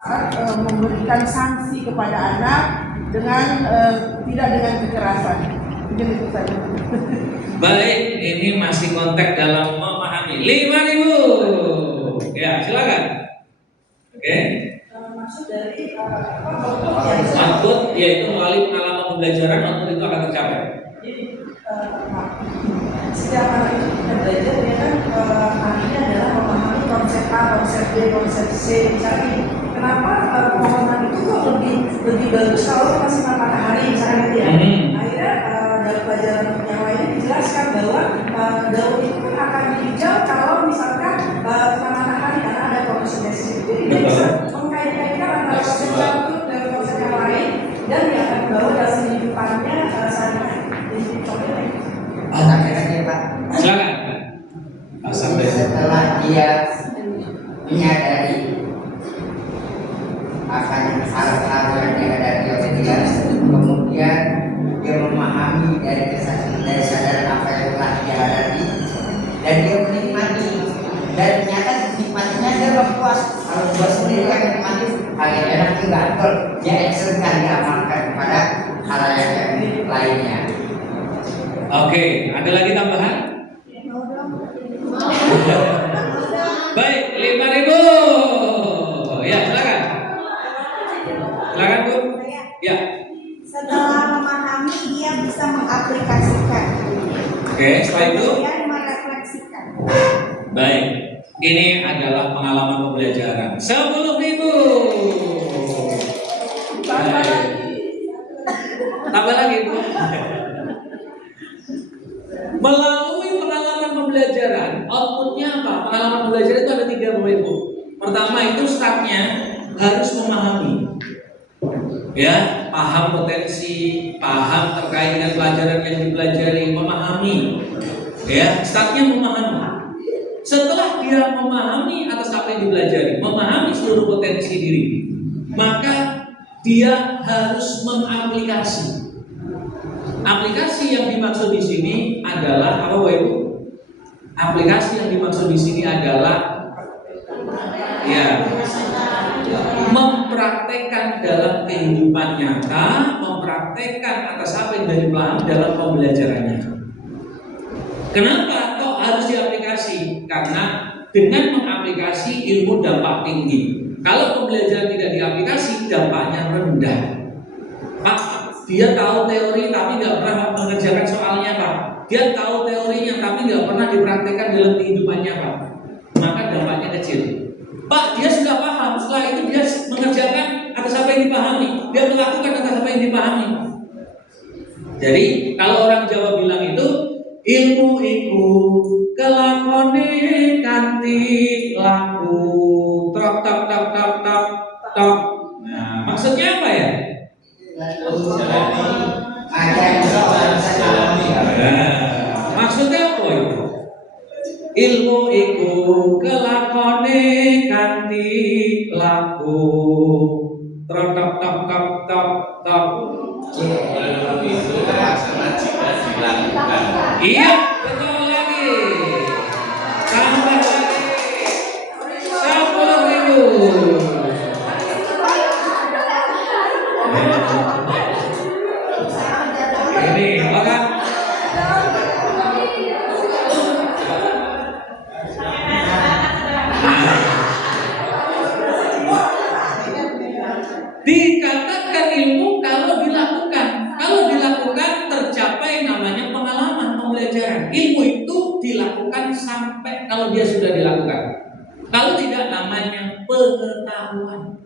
memberikan sanksi kepada anak dengan tidak dengan kekerasan. Mungkin itu saja. Baik, ini masih konteks dalam memahami. 5.000. Ya, silakan. Oke. Maksud dari output yaitu melalui pengalaman pembelajaran output itu akan tercapai. Jadi setiap anak itu kita belajar dia kan artinya adalah memahami konsep A, konsep B, konsep C. Misalnya kenapa pemahaman itu kok lebih bagus kalau masih matahari misalnya gitu ya. Akhirnya dalam pelajaran yang lainnya dijelaskan bahwa daun itu kan akan hijau kalau misalkan kena matahari karena ada fotosintesis. Jadi dia bisa mengkait-kaitkan antara konsep satu dan konsep yang lain dan dia akan membawa dalam kehidupannya sehari-hari. Tanya Pak. Silakan. Setelah dia menyadari akan hal-hal yang dihadapi oleh dia, kemudian dia memahami dari kesadaran apa yang telah dia hadapi, dan dia menikmati, dan ternyata nikmatinya dia berpuas. Kalau buat sendiri kan menikmati, akhirnya nanti gagal, dia ekserkan, dia amalkan kepada hal yang lainnya. Oke, ada lagi tambahan? Baik, 5.000. Ya, silakan. Silakan Bu. Ya. Setelah memahami dia bisa mengaplikasikan. Oke, setelah itu Kemudian merefleksikan. baik. Ini adalah pengalaman pembelajaran. 10.000. Tambah lagi Bu. Melalui pengalaman pembelajaran, outputnya apa? Pengalaman pembelajaran itu ada 3 poin Bu. Pertama itu startnya harus memahami, ya, paham potensi, paham terkait dengan pelajaran yang dipelajari, memahami, ya, startnya memahami. Setelah dia memahami atas apa yang dipelajari, memahami seluruh potensi diri, maka dia harus mengaplikasi. Aplikasi yang dimaksud di sini adalah apa, Bapak Ibu? Aplikasi yang dimaksud di sini adalah ya, mempraktekkan dalam kehidupan nyata, mempraktekkan atas apa yang dari pelajari dalam pembelajarannya. Kenapa kok harus diaplikasi? Karena dengan mengaplikasi ilmu dampak tinggi. Kalau pembelajaran tidak diaplikasi, dampaknya rendah. Pak, dia tahu teori tapi nggak pernah mengerjakan soalnya Pak. Dia tahu teorinya tapi nggak pernah dipraktekkan dalam kehidupannya Pak. Maka dampaknya kecil. Pak, dia sudah paham. Setelah itu dia mengerjakan atas apa yang dipahami. Dia melakukan atas apa yang dipahami. Jadi kalau orang Jawa bilang itu ilmu iku kelakone kanthi laku. Tok tok tok tok tok tok. Nah, maksudnya apa ya? Maksudnya apa itu? Ilmu iku kelakone kanthi laku. Tok tok tok tok tok tok. Ilmu itu terlaksana jika dilakukan. Iya, betul lagi. Tambah lagi 10.000. Ini orang dikatakan ilmu kalau dilakukan. Kalau dilakukan tercapai namanya pengalaman pembelajaran. Ilmu itu dilakukan sampai kalau dia sudah dilakukan. Kalau tidak namanya pengetahuan.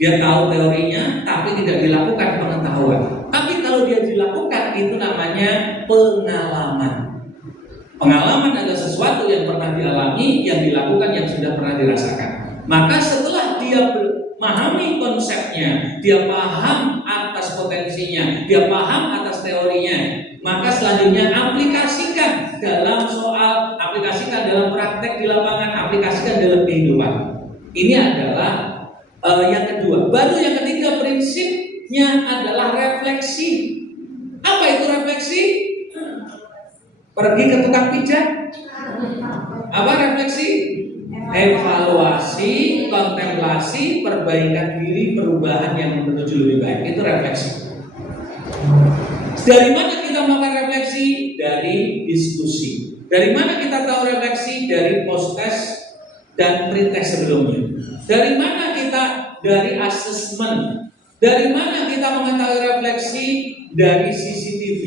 Dia tahu teorinya tapi tidak dilakukan pengetahuan. Tapi kalau dia dilakukan itu namanya pengalaman. Pengalaman adalah sesuatu yang pernah dialami, yang dilakukan, yang sudah pernah dirasakan. Maka setelah dia memahami konsepnya, dia paham atas potensinya, dia paham atas teorinya, maka selanjutnya aplikasikan dalam soal, aplikasikan dalam praktek di lapangan, aplikasikan dalam kehidupan. Ini adalah yang kedua. Baru yang ketiga, prinsipnya adalah refleksi. Apa itu refleksi? Pergi ke tukang pijat. Apa refleksi? Evaluasi, kontemplasi, perbaikan diri, perubahan yang menuju lebih baik. Itu refleksi. Dari mana kita melakukan refleksi? Dari diskusi. Dari mana kita tahu refleksi? Dari post-test dan pre-test sebelumnya. Dari mana kita? Dari asesmen. Dari mana kita mengetahui refleksi? Dari CCTV.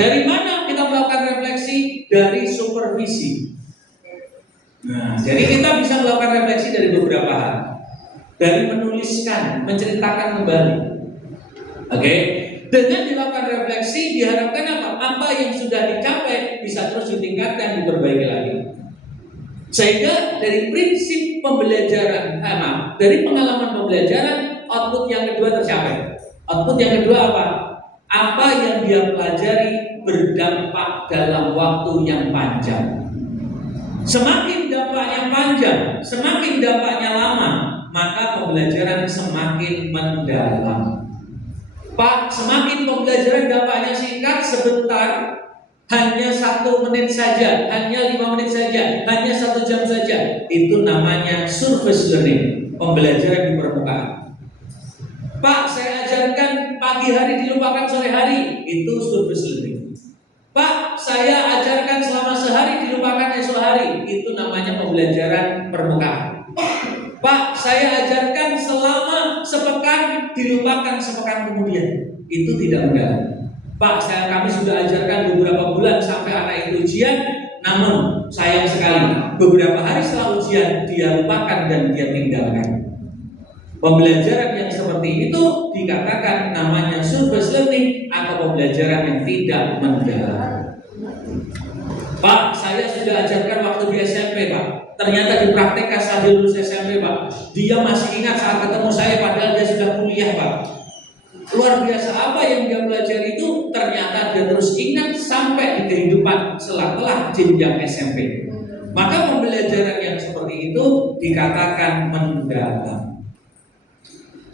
Dari mana kita melakukan refleksi? Dari supervisi. Nah, jadi kita bisa melakukan refleksi dari beberapa hal. Dari menuliskan, menceritakan kembali. Oke, dengan dilakukan refleksi diharapkan apa? Apa yang sudah dicapai bisa terus ditingkatkan, diperbaiki lagi. Sehingga dari prinsip pembelajaran, dari pengalaman pembelajaran, output yang kedua tercapai. Output yang kedua apa? Apa yang dia pelajari berdampak dalam waktu yang panjang. Semakin dampaknya panjang, semakin dampaknya lama, maka pembelajaran semakin mendalam. Pak, semakin pembelajaran dampaknya singkat, sebentar, hanya 1 menit saja, hanya 5 menit saja, hanya 1 jam saja, itu namanya surface learning, pembelajaran di permukaan. Pak, saya ajarkan pagi hari dilupakan sore hari, itu surface learning. Pak, saya ajarkan selama sehari dilupakan esok hari, itu namanya pembelajaran permukaan. Pak, saya ajarkan selama sepekan dilupakan sepekan kemudian, itu tidak mendalam. Pak, kami sudah ajarkan beberapa bulan sampai anak itu ujian, namun sayang sekali beberapa hari setelah ujian dia lupakan dan dia tinggalkan. Pembelajaran yang seperti itu dikatakan namanya surface learning atau pembelajaran yang tidak mendalam. Pak, saya sudah ajarkan waktu di SMP, Pak. Ternyata di praktek saat dia lulus SMP, Pak, dia masih ingat saat ketemu saya padahal dia sudah kuliah, Pak. Luar biasa, apa yang dia pelajari itu ternyata dia terus ingat sampai di kehidupan setelah jenjang SMP. Maka pembelajaran yang seperti itu dikatakan mendalam.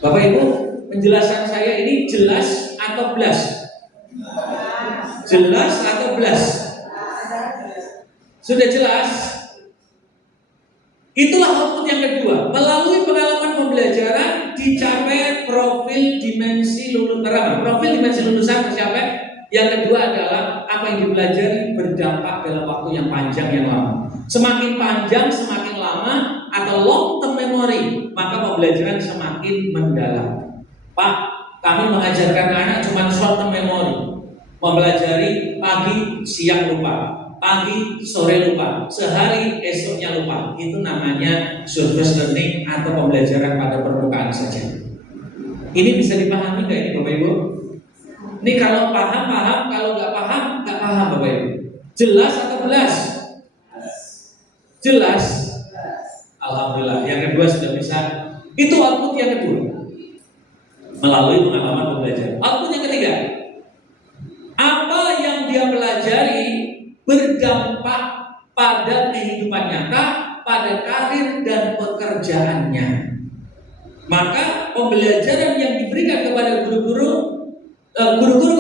Bapak Ibu, penjelasan saya ini jelas atau blas? Jelas atau blas? Sudah jelas? Itulah output yang kedua. Melalui pengalaman pembelajaran dicapai profil dimensi lulusan. Profil dimensi lulusan tercapai. Yang kedua adalah apa yang dipelajari berdampak dalam waktu yang panjang yang lama. Semakin panjang, semakin lama atau long term memory, maka pembelajaran semakin mendalam. Pak, kami mengajarkan anak cuma short term memory, mempelajari pagi, siang lupa, pagi, sore lupa, sehari, esoknya lupa. Itu namanya surface learning atau pembelajaran pada permukaan saja. Ini bisa dipahami nggak ini Bapak Ibu? Ini kalau paham, kalau nggak paham Bapak Ibu. Jelas atau belas? Jelas. Alhamdulillah. Yang kedua sudah bisa. Itu output yang kedua. Melalui pengalaman pembelajaran. Output yang ketiga. Apa yang dia pelajari berdampak pada kehidupan nyata, pada karir dan pekerjaannya. Maka pembelajaran yang diberikan kepada guru-guru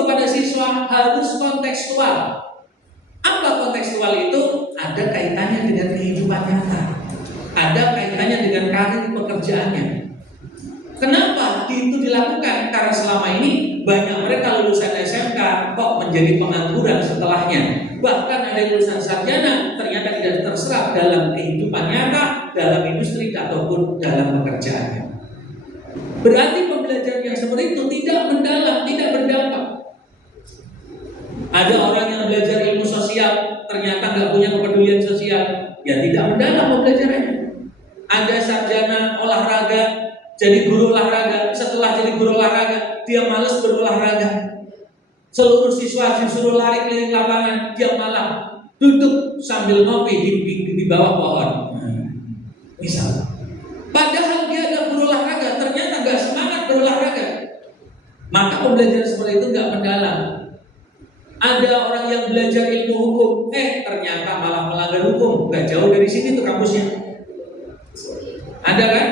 kepada siswa harus kontekstual. Apa kontekstual itu? Ada kaitannya dengan kehidupan nyata, ada kaitannya dengan karir pekerjaannya. Kenapa itu dilakukan? Karena selama ini banyak mereka lulusan SMK kok menjadi pengangguran setelahnya. Bahkan ada lulusan sarjana ternyata tidak terserap dalam kehidupan nyata, dalam industri ataupun dalam pekerjaannya. Berarti pembelajaran yang seperti itu tidak mendalam, tidak berdampak. Ada orang yang belajar ilmu sosial ternyata nggak punya kepedulian sosial, ya tidak mendalam pembelajarannya. Ada sarjana olahraga jadi guru olahraga, setelah jadi guru olahraga dia malas berolahraga. Seluruh siswa disuruh lari keliling lapangan, dia malah duduk sambil ngopi di bawah pohon. Misal, padahal dia ada berolahraga, ternyata nggak semangat berolahraga. Maka pembelajaran seperti itu nggak mendalam. Ada orang yang belajar ilmu hukum, ternyata malah melanggar hukum. Nggak jauh dari sini tuh kampusnya. Ada kan?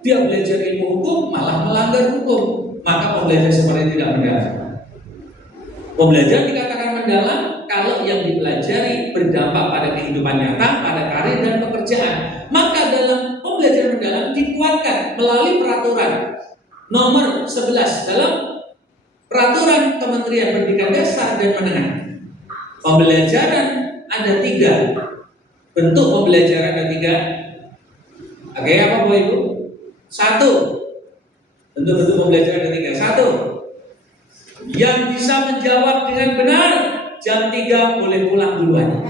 Dia belajar ilmu hukum malah melanggar hukum. Maka pembelajaran seperti itu tidak mendalam. Pembelajaran dikatakan mendalam kalau yang dipelajari berdampak pada kehidupan nyata, pada karir dan pekerjaan. Maka dalam pembelajaran mendalam dikuatkan melalui peraturan nomor 11 dalam Peraturan Kementerian Pendidikan Dasar dan Menengah. Pembelajaran ada 3. Bentuk pembelajaran ada 3. Oke, apa Bapak Ibu? 1. Bentuk-bentuk pembelajaran ada 3. 1. Yang bisa menjawab dengan benar jam 3 boleh pulang duluan.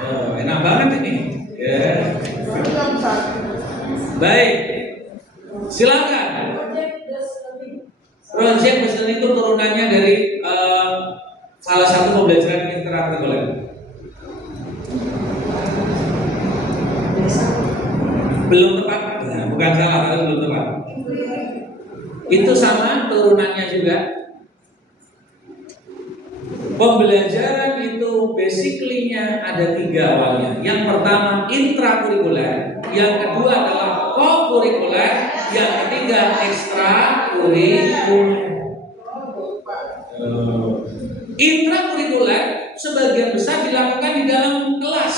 Oh, enak banget ini. Ya. Baik. Silakan. Project Bus itu turunannya dari salah satu pembelajaran intrakurikuler. Belum tepat, nah, bukan salah, tapi belum tepat. Itu sama turunannya juga. Pembelajaran itu basically-nya ada 3 awalnya. Yang pertama intrakurikuler, yang kedua adalah co-kurikuler, yang ketiga ekstrakurikuler. Intrakurikuler sebagian besar dilakukan di dalam kelas.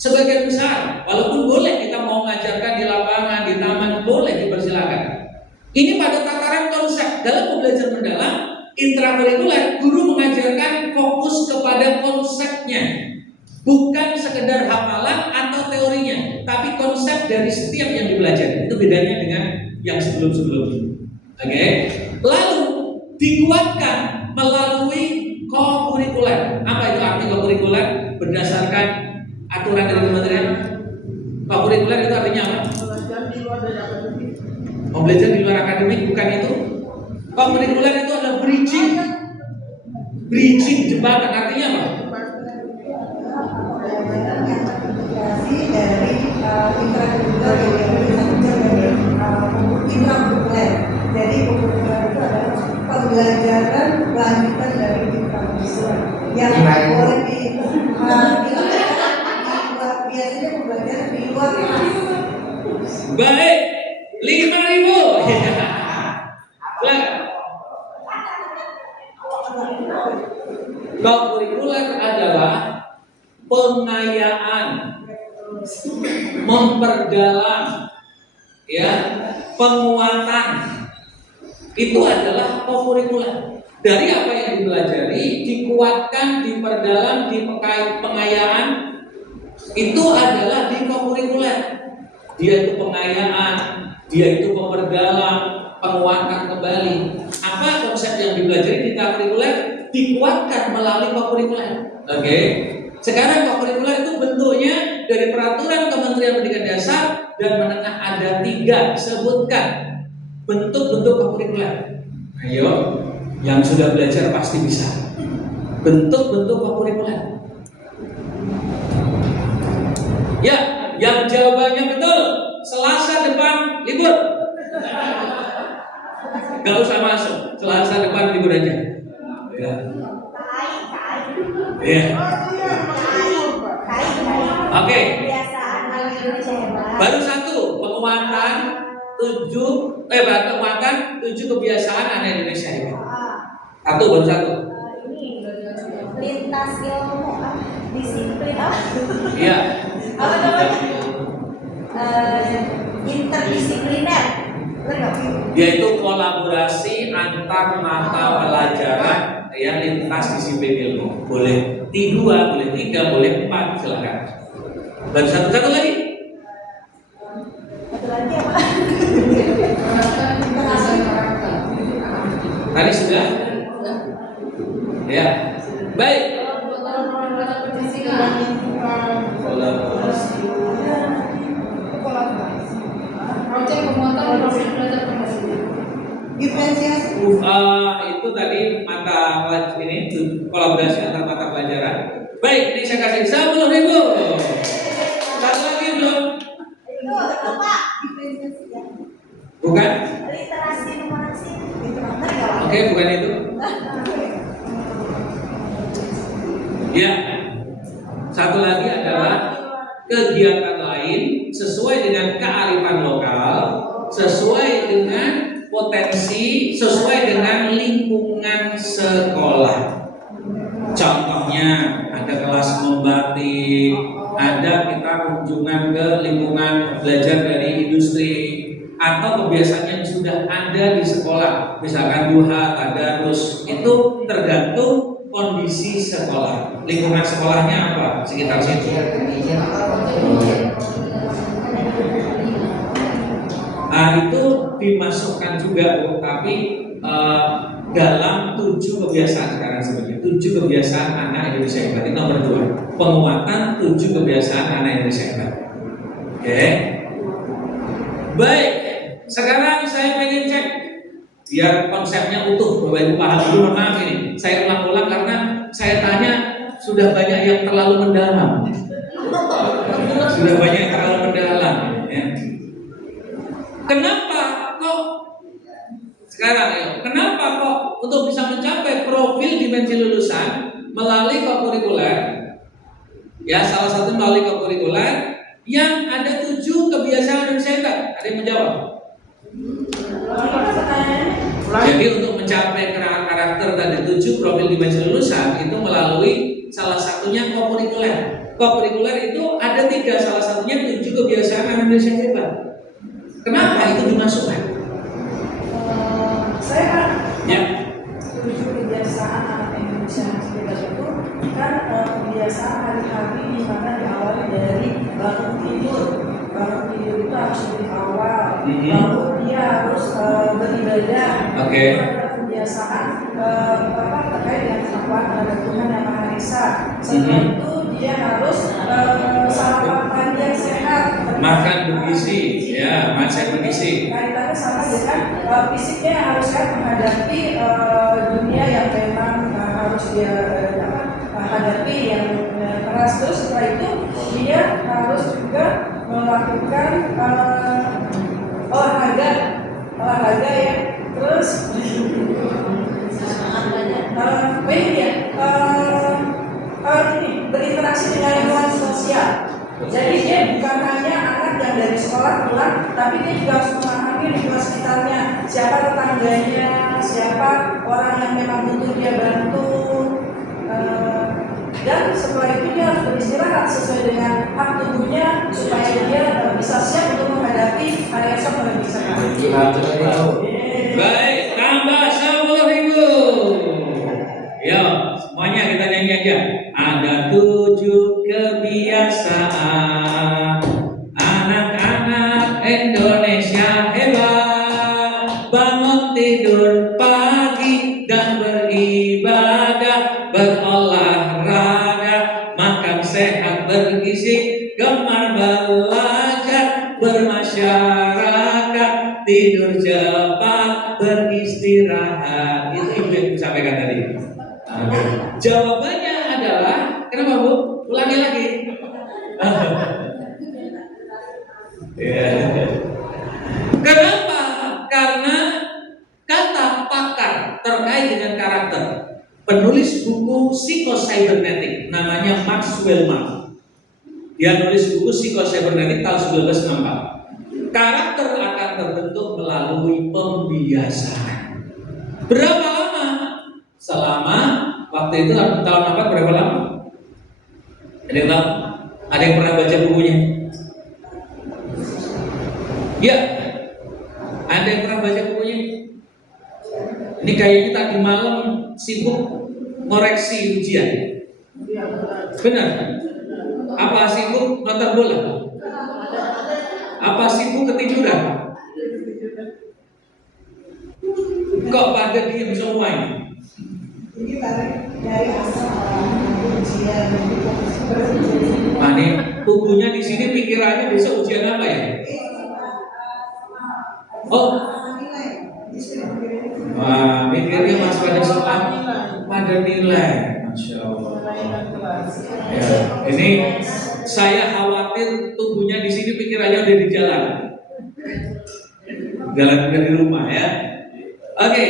Sebagian besar, walaupun boleh kita mau mengajarkan di lapangan, di taman, boleh dipersilakan. Ini pada tataran konsep. Dalam pembelajaran mendalam intrakurikuler, guru mengajarkan fokus kepada konsepnya, bukan sekedar hafalan atau teorinya, tapi konsep dari setiap yang dipelajari. Itu bedanya dengan yang sebelum-sebelumnya. Oke. Lalu dikuatkan melalui co-kurikuler. Apa itu arti co-kurikuler? Berdasarkan aturan dari kementerian. Co-kurikuler itu artinya apa? Belajar di luar akademik, bukan itu. Co-kurikuler itu adalah bridging. Bridging, jembatan, artinya apa? Dari intrakurikuler intrakurikuler. Jadi intrakurikuler itu adalah pembelajaran lanjutan dari intrakurikuler yang boleh biasanya pembelajaran di luar kelas. Baik, 5.000. Co-kurikuler adalah pengayaan, memperdalam, ya, penguatan. Itu adalah co-kurikuler. Dari apa yang dipelajari, dikuatkan, diperdalam, pengayaan, itu adalah di co-kurikuler. Dia itu pengayaan, dia itu memperdalam, penguatan kembali. Apa konsep yang dipelajari di co-kurikuler dikuatkan melalui co-kurikuler. Oke. Sekarang co-kurikuler itu bentuknya dari Peraturan Kementerian Pendidikan Dasar dan Menengah ada 3. Sebutkan bentuk-bentuk co-kurikuler. Ayo, yang sudah belajar pasti bisa. Bentuk-bentuk co-kurikuler. Ya, yang jawabannya betul, Selasa depan libur. Gak usah masuk, Selasa depan libur aja. Ya. Ya. Oke. Baru 1 penguatan 7 kebiasaan anak Indonesia ini. 1 baru 1. Lintas ilmu disiplin Iya. apa namanya? Interdisipliner. Yaitu kolaborasi antar mata pelajaran yang lintas disiplin ilmu. Boleh 2, boleh 3, boleh 4, silakan. Baru 1 lagi. Satu lagi apa? Tadi sudah. Ya. Baik. Kolaborasi. Diferensiasi. Itu tadi mata pelajaran ini kolaborasi antar mata pelajaran. Baik, ini saya kasih 10.000. Satu lagi belum? Itu apa? Diferensiasi ya. Bukan? Literasi numerasi. Oke, bukan itu. Ya. Satu lagi adalah kegiatan lain sesuai dengan kearifan lokal, sesuai dengan potensi, sesuai dengan lingkungan sekolah. Contohnya membatik, ada kita kunjungan ke lingkungan belajar dari industri, atau kebiasaan yang sudah ada di sekolah, misalkan duha, tadarus, itu tergantung kondisi sekolah. Lingkungan sekolahnya apa? Sekitar situ. Nah, itu dimasukkan juga, Bu, tapi dalam 7 kebiasaan sekarang sebenarnya 7 kebiasaan anak Indonesia hebat. Itu nomor 2, penguatan 7 kebiasaan anak Indonesia hebat. Oke. Baik, sekarang saya pengen cek biar konsepnya utuh, Bapak Ibu paham dulu. Maaf ini, saya ulang-ulang karena saya tanya sudah banyak yang terlalu mendalam. Sudah banyak yang terlalu mendalam, ya. Kenapa kok sekarang ya? Kenapa kok untuk bisa mencapai profil dimensi lulusan melalui kokurikuler? Ya, salah satu melalui kokurikuler yang ada 7 kebiasaan Indonesia hebat. Ada yang menjawab? Jadi untuk mencapai karakter tadi 7 profil dimensi lulusan itu melalui salah satunya kokurikuler. Kokurikuler itu ada 3, salah satunya 7 kebiasaan Indonesia hebat. Kenapa itu dimasukkan? Saya Ya. 7 kebiasaan anak Indonesia hebat itu kan kebiasaan hari-hari di mana diawali dari bangun tidur. Bangun tidur itu harus lebih awal. Lalu dia harus beribadah. Oke. Itu adalah kebiasaan terkait dengan ketakwaan terhadap Tuhan Yang Maha Esa. Setelah itu dia harus sarapan pagi yang sehat. Makan bergizi, ya, makan bergizi. Kaitannya sama dengan fisiknya yang harus kan menghadapi dunia yang memang harus dia hadapi yang keras. Terus setelah itu dia harus juga melakukan olahraga ya. Terus ini berinteraksi dengan lingkungan sosial. Jadi dia bukan hanya anak yang dari sekolah pulang, tapi dia juga harus memahami lingkungan sekitarnya, siapa tetangganya, siapa orang yang memang butuh dia bantu. Dan setelah itu dia harus beristirahat sesuai dengan hak tubuhnya supaya dia bisa siap untuk menghadapi hari esok dan bisa. Baik, tambah 10.000. Yo, semuanya kita nyanyi aja. Ada 7 kebiasaan anak-anak Indonesia hebat. Bangun tidur pagi dan beribadah, berolahraga, makan sehat bergizi, gemar belajar, bermasyarakat, tidur cepat, beristirahat. Itu Ibu yang sampaikan tadi. Jawabannya adalah, kenapa Bu? Ulangi lagi. Kenapa? Karena kata pakar terkait dengan karakter, penulis buku psikocybernetik namanya Max Wellman. Dia nulis buku psikocybernetik tahun 1964. Karakter akan terbentuk melalui pembiasaan. Berapa lama? Selama waktu itu tahun apa? Berapa lama? Ada yang tahu? Ada yang pernah baca bukunya? Ya, ada yang pernah baca bukunya? Ini kayaknya tadi malam sibuk ngoreksi ujian. Benar? Apa sibuk nonton bola? Apa sibuk ketiduran? Kok pada diem semua ini? Nah, ini tubuhnya di sini pikirannya besok ujian apa ya? Oh, wah, mikirnya Mas pada semua pada nilai, Masya Allah. Ya, ini saya khawatir tubuhnya di sini pikirannya udah di jalan dari rumah ya. Oke,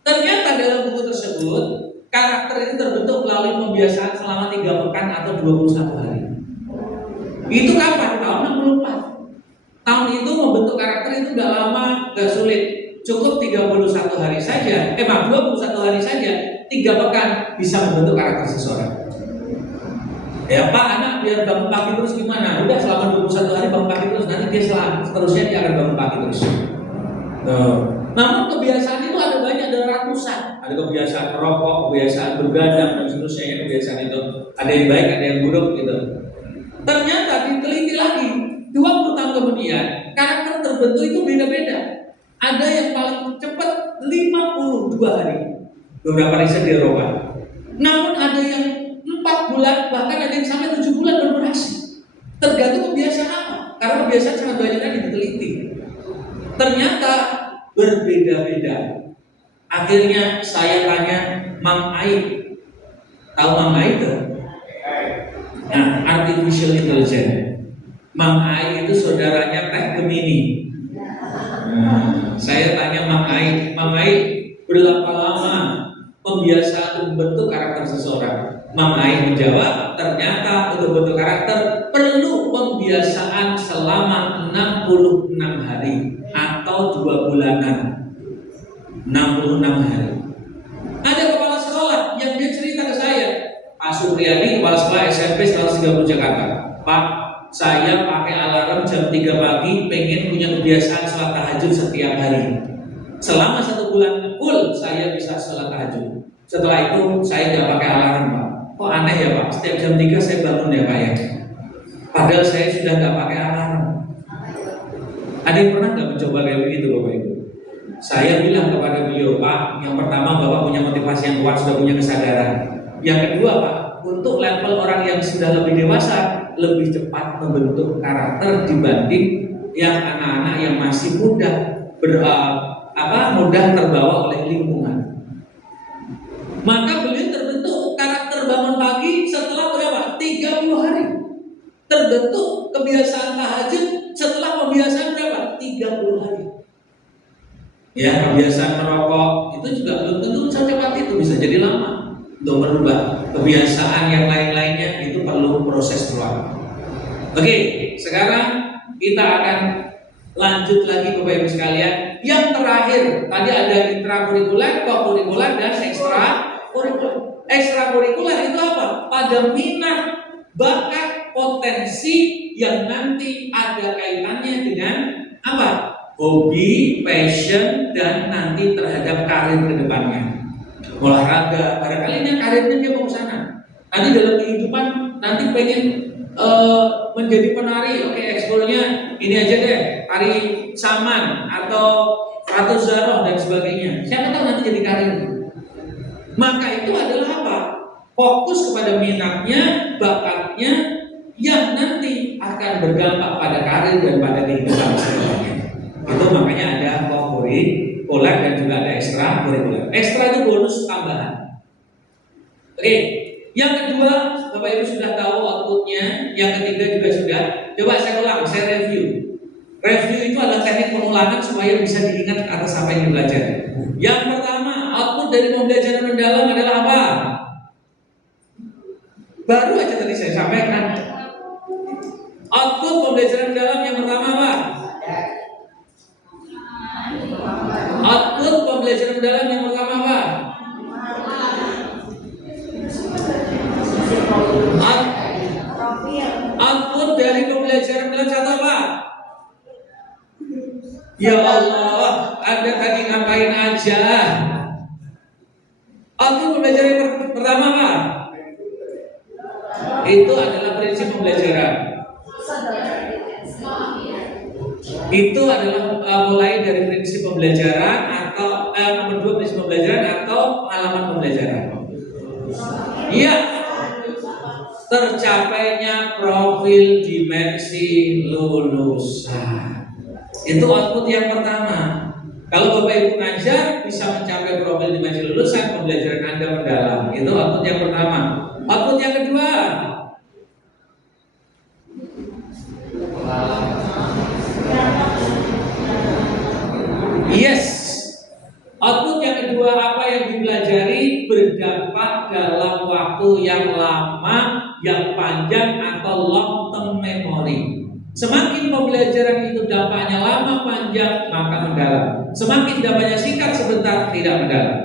ternyata dalam buku tersebut karakter itu terbentuk melalui pembiasaan selama 3 pekan atau 21 hari. Itu kapan? Tahun 64. Tahun itu membentuk karakter itu udah lama, gak sulit. Cukup 31 hari saja, 21 hari saja, 3 pekan bisa membentuk karakter seseorang. Ya Pak, anak biar bangun pagi terus gimana? Udah selama 21 hari bangun pagi terus, nanti dia seterusnya dia akan bangun pagi terus. Tuh. Namun kebiasaan itu ada banyak, ada ratusan. Ada kebiasaan merokok, kebiasaan bergadang dan seterusnya. Kebiasaan itu ada yang baik, ada yang buruk gitu. Ternyata diteliti lagi 20 tahun kemudian karakter terbentuk itu beda-beda. Ada yang paling cepat 52 hari. Beberapa riset di Eropa. Namun ada yang 4 bulan, bahkan ada yang sampai 7 bulan baru berhasil. Tergantung kebiasaan apa. Karena kebiasaan sangat banyak kan diteliti. Ternyata berbeda-beda. Akhirnya saya tanya Mam Aik. Tahu Mam Aik tuh? Nah, artificial intelligence. Mam Aik itu saudaranya Teh Gemini. Nah, saya tanya Mam Aik, berapa lama pembiasaan membentuk karakter seseorang? Mam Aik menjawab, ternyata untuk bentuk karakter perlu pembiasaan selama 66 hari atau 2 bulanan. 66 hari. Ada kepala sekolah yang dia cerita ke saya, Pak Supriyadi, kepala sekolah SMP 130 Jakarta. Pak, saya pakai alarm jam 3 pagi, pengen punya kebiasaan sholat tahajud setiap hari. Selama 1 bulan full saya bisa sholat tahajud. Setelah itu saya tidak pakai alarm, Pak. Kok aneh ya Pak? Setiap jam 3 saya bangun ya Pak ya. Padahal saya sudah nggak pakai alarm. Ada yang pernah nggak mencoba kayak begitu Bapak Ibu? Saya bilang kepada beliau, Pak, yang pertama Bapak punya motivasi yang kuat, sudah punya kesadaran. Yang kedua Pak, untuk level orang yang sudah lebih dewasa, lebih cepat membentuk karakter dibanding yang anak-anak yang masih muda, mudah terbawa oleh lingkungan. Maka beliau terbentuk karakter bangun pagi setelah berapa? 30 hari. Terbentuk kebiasaan tahajud setelah kebiasaan berapa? 30 hari. Ya, kebiasaan merokok itu juga belum tentu secepat itu, bisa jadi lama untuk merubah. Kebiasaan yang lain-lainnya itu perlu proses waktu. Oke, sekarang kita akan lanjut lagi Bapak Ibu sekalian. Yang terakhir, tadi ada intrakurikuler, kokurikuler, dan ekstrakurikuler. Ekstrakurikuler itu apa? Pada minat, bakat, potensi yang nanti ada kaitannya dengan apa? Hobi, passion, dan nanti terhadap karir ke depannya. Olahraga, barangkali ini karirnya dia mau ke sana. Nanti dalam kehidupan nanti pengen menjadi penari, oke, eksplornya ini aja deh, tari saman atau Ratu Zaroh dan sebagainya. Siapa tahu nanti jadi karir. Maka itu adalah apa? Fokus kepada minatnya, bakatnya yang nanti akan berdampak pada karir dan pada kehidupan selanjutnya. Itu makanya ada kokurikuler dan juga ada ekstrakurikuler. Ekstra itu bonus tambahan. Oke, yang kedua Bapak Ibu sudah tahu outputnya. Yang ketiga juga sudah. Coba saya ulang, saya review. Review itu adalah teknik pengulangan supaya bisa diingat atas apa yang dipelajari. Yang pertama, output dari pembelajaran mendalam adalah apa? Baru aja tadi saya sampaikan. Output pembelajaran mendalam yang pertama apa? Output pembelajaran mendalam yang pertama apa? Output dari pembelajaran mendalam satu apa? Ya Allah, Anda tadi ngapain aja? Output pembelajaran yang pertama apa? Itu adalah prinsip pembelajaran. Itu adalah mulai dari prinsip pembelajaran atau nomor 2 prinsip pembelajaran atau pengalaman pembelajaran. Iya, tercapainya profil dimensi lulusan. Itu output yang pertama. Kalau Bapak Ibu ngajar bisa mencapai profil dimensi lulusan, pembelajaran Anda mendalam. Itu output yang pertama. Output yang kedua, yes. Output yang kedua apa yang dipelajari berdampak dalam waktu yang lama, yang panjang atau long term memory. Semakin pembelajaran itu dampaknya lama, panjang, maka mendalam. Semakin dampaknya singkat, sebentar, tidak mendalam.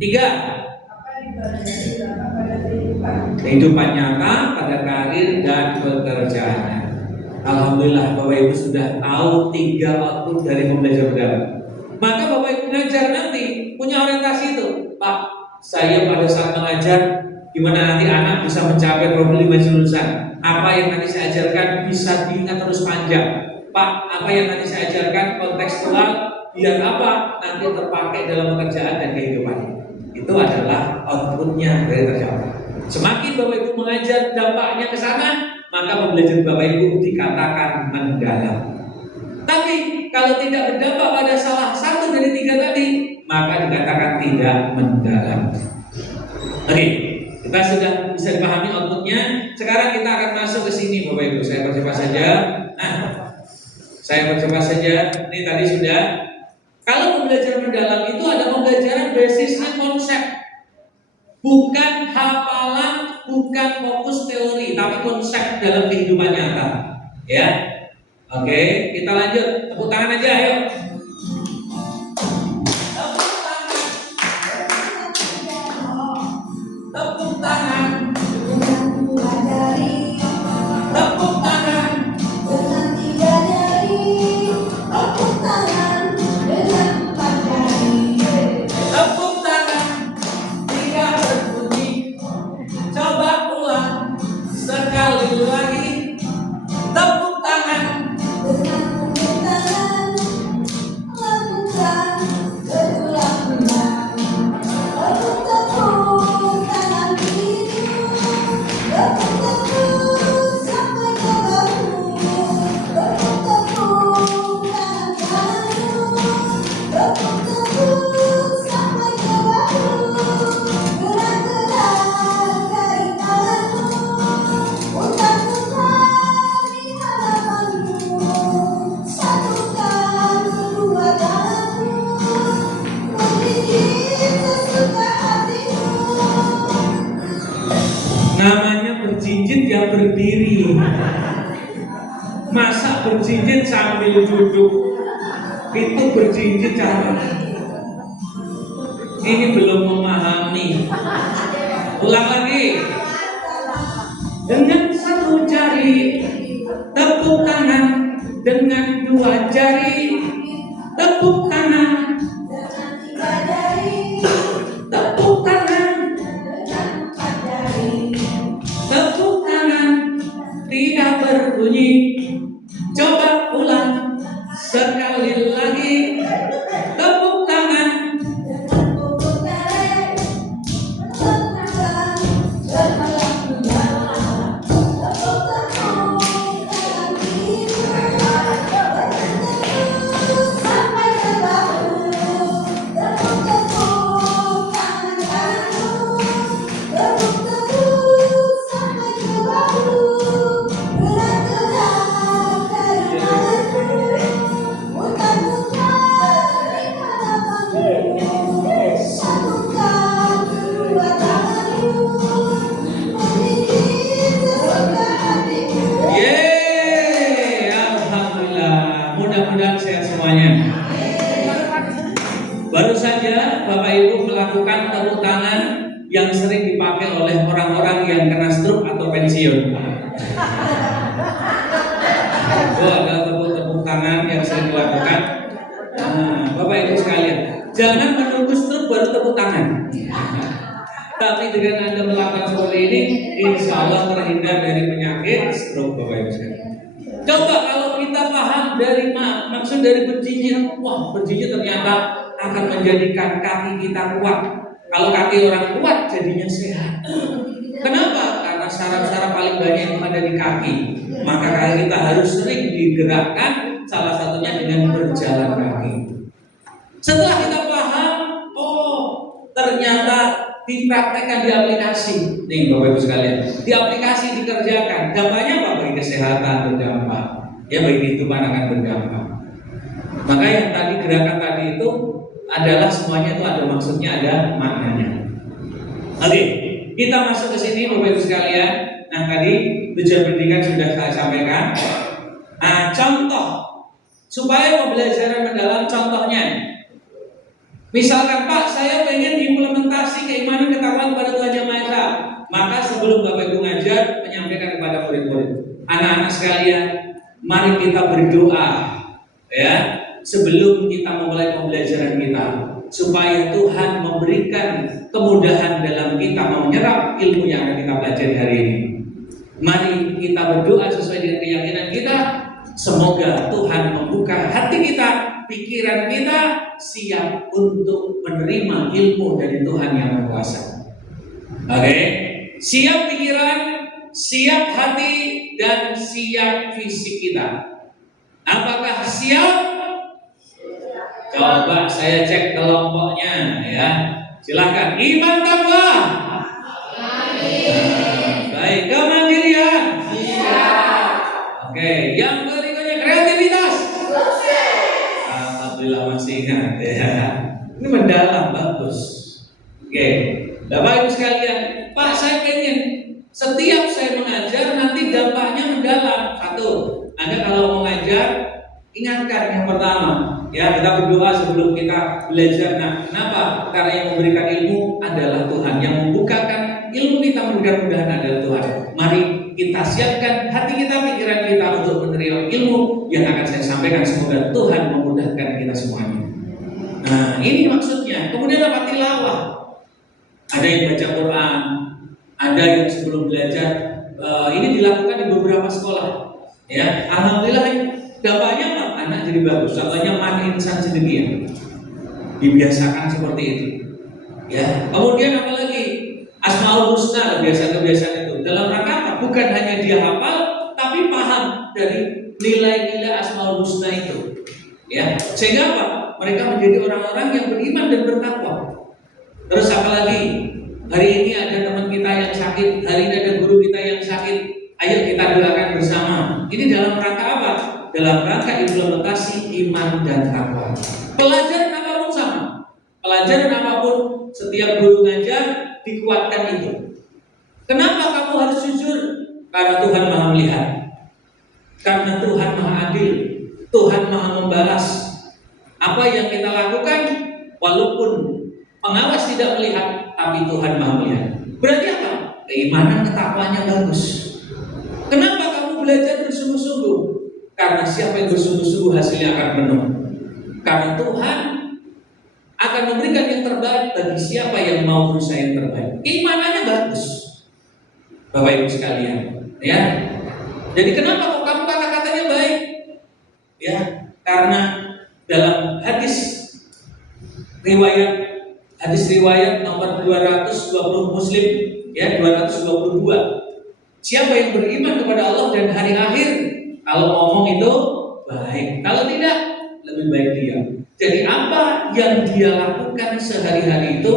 3. Apa yang dipelajari pada kehidupan Kehidupan nyata pada karir dan pekerjaannya. Alhamdulillah Bapak Ibu sudah tahu 3 output dari pembelajar mendalam. Maka Bapak Ibu mengajar nanti punya orientasi itu. Pak, saya pada saat mengajar gimana nanti anak bisa mencapai profil 5 jurusan. Apa yang nanti saya ajarkan bisa diingat terus panjang. Pak, apa yang nanti saya ajarkan kontekstual biar apa nanti terpakai dalam pekerjaan dan kehidupan. Itu adalah outputnya dari tercapai. Semakin Bapak Ibu mengajar dampaknya ke sana, maka pembelajaran Bapak Ibu dikatakan mendalam. Tapi kalau tidak berdampak pada salah satu dari 3 tadi, maka dikatakan tidak mendalam. Oke, kita sudah bisa dipahami outputnya. Sekarang kita akan masuk ke sini Bapak Ibu. Saya percepat saja. Saya percepat saja. Ini tadi sudah. Kalau pembelajaran mendalam itu ada pembelajaran basisnya konsep, bukan hafalan, bukan fokus teori, tapi konsep dalam kehidupan nyata. Ya, oke, kita lanjut. Tepuk tangan aja, ayo. Tepuk tangan. Tepuk tangan. Dengan 3 jari, tepuk tangan dengan 4 jari. Tepuk tangan. Tidak berbunyi. Coba ulang sekali lagi. Tepuk tangan. Dengan punggung tangan, lakukan berulang-ulang. Tepuk-tepuk tangan kiri, tepuk-tepuk sampai ke bahu. Tepuk-tepuk tangan kanan, tepuk-tepuk sampai ke bahu. Gerak-gerak dari tanganmu, putar-putar di hadapanmu. Satukan kedua tanganmu, menggigit sesuka hatimu. Namanya berjinjit yang berdiri. Masa berjinjit sambil duduk? Itu berjinjit cara. Ini belum memahami. Ulang lagi. Dengan 1 jari tepuk tangan, dengan 2 jari tepuk tangan, Dengan 3 jari, tepuk tangan, dengan 4 jari. tepuk tangan, tidak berbunyi. Coba ulang sekali lagi. Tepuk tangan. Dengan punggung tangan, lakukan berulang-ulang. Tepuk-tepuk tangan kiri, tepuk-tepuk sampai ke bahu. Tepuk-tepuk tangan kanan, tepuk-tepuk sampai ke bahu. Gerak-gerak dari tanganmu, putar-putar di hadapanmu. Satukan kedua tanganmu, menggigit sesuka hatimu. Yeay, alhamdulillah. Mudah-mudahan sehat semuanya. Baru saja Bapak Ibu melakukan tepuk tangan yang sering dipakai oleh orang-orang yang kena stroke atau pensiun. Itu adalah tepuk tangan yang sering dilakukan. Nah, Bapak Ibu sekalian, jangan menunggu stroke baru tepuk tangan. Tapi dengan Anda melakukan seperti ini, insya Allah terhindar dari penyakit stroke Bapak Ibu sekalian. Coba kalau kita paham dari maksud dari berjinjit, wah berjinjit ternyata akan menjadikan kaki kita kuat. Kalau kaki orang kuat jadinya sehat. Kenapa? Karena saraf-saraf paling banyak itu ada di kaki. Maka kaki kita harus sering digerakkan, salah satunya dengan berjalan kaki. Setelah kita paham, oh ternyata dipraktekkan di aplikasi. Nih Bapak Ibu sekalian, di aplikasi dikerjakan. Dampaknya apa? Bagi kesehatan berdampak. Ya bagi kehidupan akan berdampak. Maka yang tadi gerakan tadi itu adalah semuanya itu ada maksudnya, ada maknanya. Oke, kita masuk ke sini Bapak Ibu sekalian. Nah tadi tujuan pendidikan sudah saya sampaikan. Nah contoh supaya pembelajaran mendalam contohnya. Misalkan Pak, saya pengen implementasi keimanan ketakwaan pada Tuhan Yang Maha Esa. Maka sebelum Bapak Ibu ngajar, menyampaikan kepada murid-murid, anak-anak sekalian, mari kita berdoa ya sebelum kita memulai pembelajaran kita, supaya Tuhan memberikan kemudahan dalam kita menyerap ilmu yang akan kita pelajari hari ini. Mari kita berdoa sesuai dengan keyakinan kita. Semoga Tuhan membuka hati kita, pikiran kita siap untuk menerima ilmu dari Tuhan yang Maha Kuasa. Oke, siap pikiran, siap hati, dan siap fisik kita. Apakah siap? Coba saya cek kelompoknya ya. Silakan. Iman takwa. Baik, kemandirian. Oke, yang berikutnya kreativitas. Alhamdulillah masih ingat ya. Ini mendalam, bagus. Oke, Bapak Ibu sekalian, Pak, saya pengen setiap saya mengajar nanti dampaknya mendalam. Satu, Anda kalau mau ngajar, ingatkan yang pertama, ya kita berdoa sebelum kita belajar. Nah, kenapa? Karena yang memberikan ilmu adalah Tuhan, yang membukakan ilmu kita mudah-mudahan adalah Tuhan. Mari kita siapkan hati kita, pikiran kita untuk menerima ilmu yang akan saya sampaikan. Semoga Tuhan memudahkan kita semuanya. Nah, ini maksudnya. Kemudian apa? Tilawah. Ada yang baca Quran, ada yang sebelum belajar. Ini dilakukan di beberapa sekolah. Ya, alhamdulillah dampaknya apa? Anak jadi bagus. Contohnya man insan sedemikian. Dibiasakan seperti itu. Ya. Kemudian apa lagi? Asmaul Husna, kebiasaan-kebiasaan itu. Dalam rangka apa? Bukan hanya dia hafal, tapi paham dari nilai-nilai Asmaul Husna itu. Ya. Sehingga apa? Mereka menjadi orang-orang yang beriman dan bertakwa. Terus apa lagi? Hari ini ada teman kita yang sakit, hari ini ada guru kita yang sakit. Ayo kita doakan bersama. Ini dalam rangka apa? Dalam rangka implementasi iman dan takwa. Pelajaran apapun sama. Pelajaran apapun, setiap guru ngajar dikuatkan itu. Kenapa kamu harus jujur? Karena Tuhan Maha melihat. Karena Tuhan Maha adil. Tuhan Maha membalas apa yang kita lakukan, walaupun pengawas tidak melihat, tapi Tuhan Maha melihat. Berarti apa? Keimanan, ketakwanya bagus. Kenapa kamu belajar bersungguh-sungguh? Karena siapa yang bersungguh-sungguh hasilnya akan penuh. Karena Tuhan akan memberikan yang terbaik bagi siapa yang mau berusaha yang terbaik. Keimanannya bagus, Bapak Ibu sekalian. Ya. Jadi kenapa kok kamu kata-katanya baik? Ya, karena dalam hadis riwayat nomor 220 Muslim, ya 222. Siapa yang beriman kepada Allah dan hari akhir, kalau ngomong itu baik, kalau tidak lebih baik diam. Jadi apa yang dia lakukan sehari-hari itu,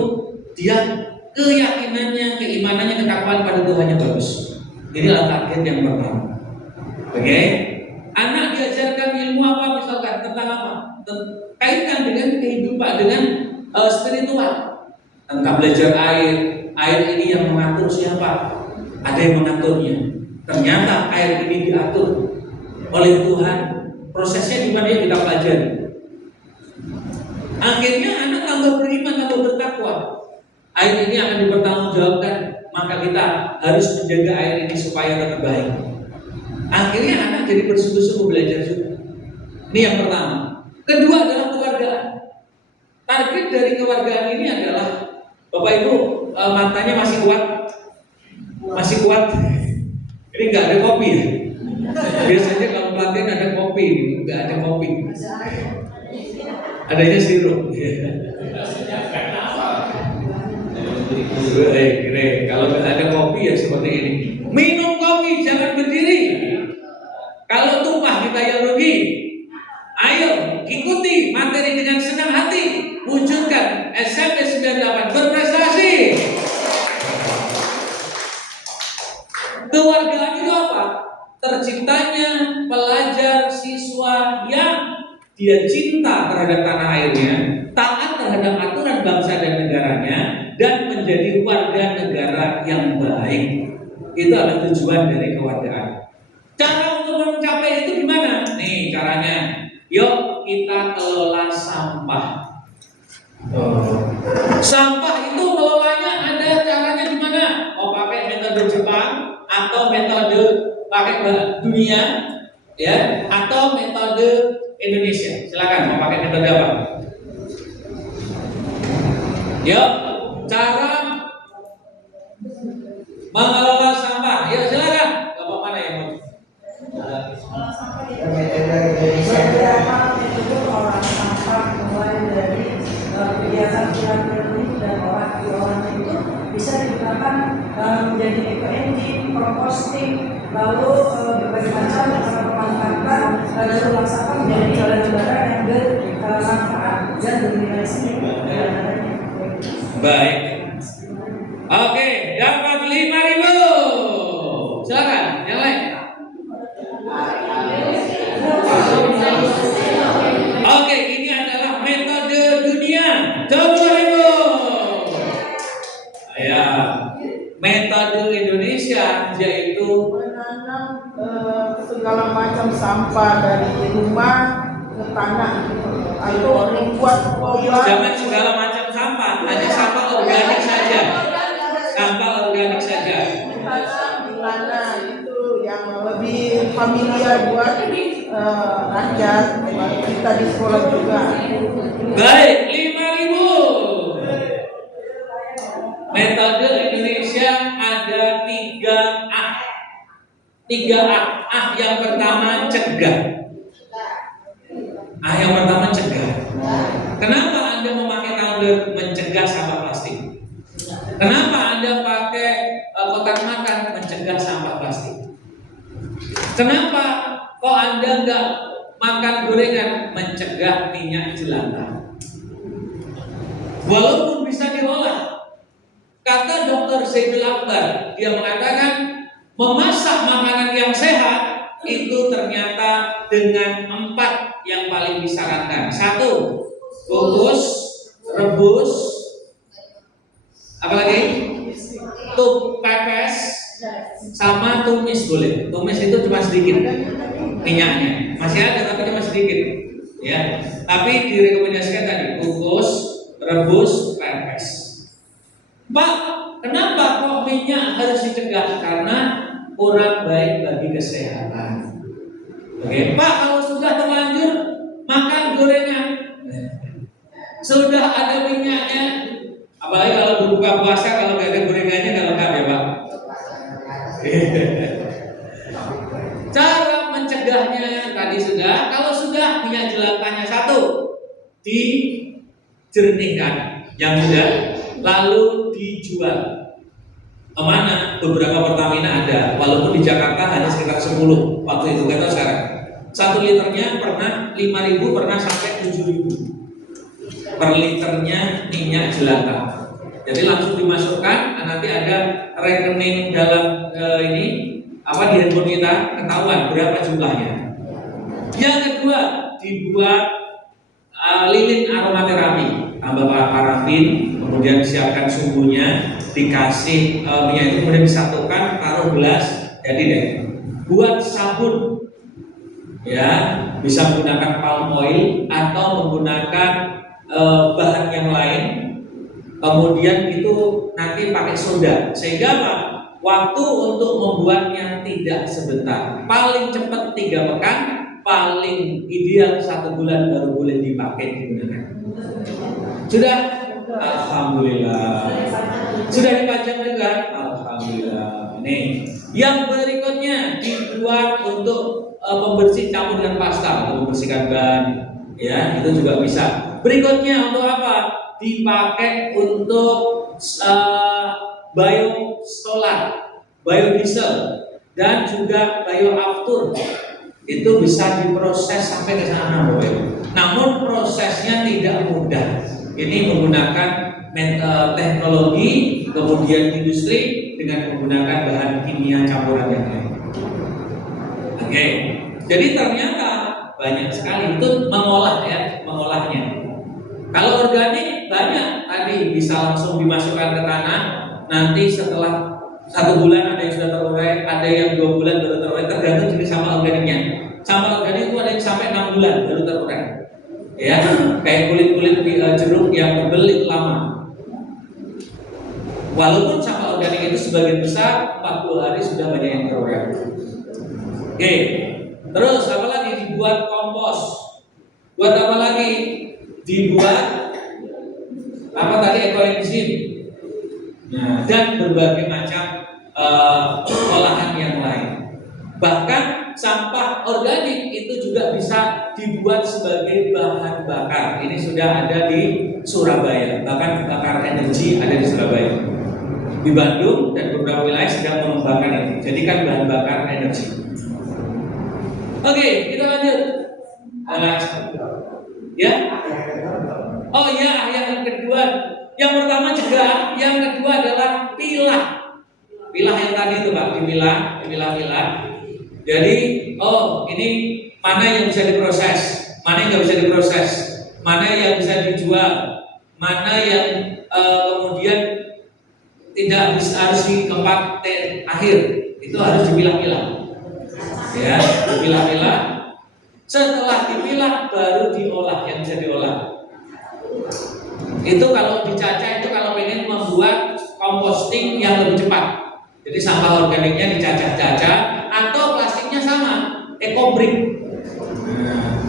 dia keyakinannya, keimanannya, ketakwaan pada Tuhannya bagus. Inilah target yang pertama. Oke? Anak diajarkan ilmu apa misalkan tentang apa? Kaitkan dengan kehidupan, dengan spiritual. Tentang belajar air ini yang mengatur siapa? Ada yang mengaturnya. Ternyata air ini diatur oleh Tuhan. Prosesnya gimana ya kita pelajari. Akhirnya anak tambah beriman, tambah bertakwa. Air ini akan dipertanggungjawabkan, maka kita harus menjaga air ini supaya tetap baik. Akhirnya anak jadi bersungguh-sungguh belajar juga. Ini yang pertama. Kedua adalah keluargaan. Target dari keluargaan ini adalah Bapak Ibu matanya masih kuat, masih kuat. Ini nggak ada kopi ya. Biasanya kalau pelatihan ada kopi, nggak ada kopi. Adanya sirup. Kalau nggak ada kopi ya seperti ini. Minum kopi, jangan berdiri. Kalau tumpah kita yang rugi. Ayo ikuti materi dengan senang hati. Wujudkan SMP 98 berprestasi. Keluargaan itu apa? Terciptanya pelajar siswa yang dia cinta terhadap tanah airnya, taat terhadap aturan bangsa dan negaranya, dan menjadi warga negara yang baik. Itu adalah tujuan dari keluargaan. Cara untuk mencapai itu gimana? Nih caranya. Yuk kita kelola sampah. Sampah itu kelolanya ada caranya gimana? Mau pakai pakai dunia ya atau metode Indonesia? Silakan mau pakai metode apa? Yuk, cara mengelola sampah. Yuk silakan. Bapak mana yang mau? Beberapa metode pengelolaan sampah mulai dari kegiatan pilar-pilar dan olah-olahnya itu bisa digunakan menjadi eco-engine, composting, lalu berbagai macam pemanfaatan daur ulang sampah menjadi barang-barang yang bermanfaat dan bernilai seni. Baik. Oke, dapat 5.000. Silakan, yang lain. Oke, ini adalah metode dunia 20.000. Ya, metode Indonesia yaitu menanam segala macam sampah dari rumah ke tanah atau membuat lubang. jangan segala macam sampah, hanya sampah organik saja. Sampah organik saja. Tanam di mana itu yang lebih familiar buat rakyat, kita di sekolah juga. Baik, 5.000. Metode Indonesia ada 3A. 3A. A yang pertama cegah. A yang pertama cegah. Kenapa Anda memakai tumbler mencegah sampah plastik? Kenapa Anda pakai kotak makan mencegah sampah plastik? Kenapa kok Anda nggak makan gorengan mencegah minyak jelantah? Walaupun bisa diolah. Kata Dr. Zainul Akbar, dia mengatakan memasak makanan yang sehat itu ternyata dengan 4 yang paling disarankan. 1, kukus, rebus, apalagi pepes, sama tumis boleh. Tumis itu cuma sedikit minyaknya, masih ada tapi cuma sedikit, ya. Tapi direkomendasikan tadi kukus, rebus, pepes. Pak, kenapa kok minyak harus dicegah? Karena kurang baik bagi kesehatan. Oke, Pak, kalau sudah terlanjur makan gorengan, sudah ada minyaknya, apalagi kalau berbuka puasa, kalau nggak ada gorengannya nggak lengkap ya Pak. Cara mencegahnya tadi sudah. Kalau sudah minyak jelantahnya 1, dijernihkan yang sudah, lalu dijual. Kemana? Beberapa Pertamina ada, walaupun di Jakarta hanya sekitar 10 waktu itu, nggak tahu sekarang. 1 liternya pernah 5.000, pernah sampai 7.000 per liternya minyak jelantah. Jadi langsung dimasukkan, nanti ada rekening dalam ini apa di handphone kita, ketahuan berapa jumlahnya. Yang kedua, dibuat lilin aromaterapi, tambah parafin, kemudian siapkan sumbunya, dikasih minyak itu, kemudian disatukan, taruh gelas, jadi deh. Buat sabun, ya bisa menggunakan palm oil atau menggunakan bahan yang lain. Kemudian itu nanti pakai soda, sehingga apa? Waktu untuk membuatnya tidak sebentar, paling cepat 3 pekan, paling ideal 1 bulan baru boleh dipakai digunakan. Sudah? Alhamdulillah. Sudah dipajang juga? Alhamdulillah. Nih, yang berikutnya dibuat untuk pembersih campur dengan pasta, untuk membersihkan ban, ya itu juga bisa. Berikutnya untuk apa? Dipakai untuk biosolar, biodiesel, dan juga bioaftur. Itu bisa diproses sampai ke sana, Bapak Ibu. Namun prosesnya tidak mudah. Ini menggunakan teknologi, kemudian industri dengan menggunakan bahan kimia campuran yang lain. Oke, jadi ternyata banyak sekali itu mengolah ya, mengolahnya. Kalau organik banyak tadi bisa langsung dimasukkan ke tanah. Nanti setelah 1 bulan ada yang sudah terurai, ada yang 2 bulan baru terurai, tergantung jenis sampah organiknya. Sampah organik itu ada yang sampai 6 bulan baru terurai. Ya, kayak kulit-kulit jeruk yang tebel itu lama. Walaupun sampah organik itu sebagian besar 40 hari sudah banyak yang terurai. Oke. Terus apa lagi? Dibuat kompos. Buat apa lagi? Dibuat apa tadi, ekoenzim. Nah, dan berbagai macam olahan yang lain. Bahkan sampah organik itu juga bisa dibuat sebagai bahan bakar. Ini sudah ada di Surabaya. Bahkan bakar energi ada di Surabaya. Di Bandung dan beberapa wilayah sedang mengembangkan itu. Jadikan bahan bakar energi. Oke, kita lanjut. Ya. Oh iya, yang kedua. Yang pertama juga, yang kedua adalah pilah. Pilah yang tadi itu Pak, dipilah. Jadi, oh ini mana yang bisa diproses, mana yang nggak bisa diproses, mana yang bisa dijual, mana yang kemudian tidak harus di tempat akhir, itu harus dipilah-pilah. Ya, dipilah-pilah. Setelah dipilah baru diolah, yang bisa diolah. Itu kalau dicacah, itu kalau ingin membuat composting yang lebih cepat. Jadi sampah organiknya dicacah-cacah, atau plastiknya sama, ekobrik.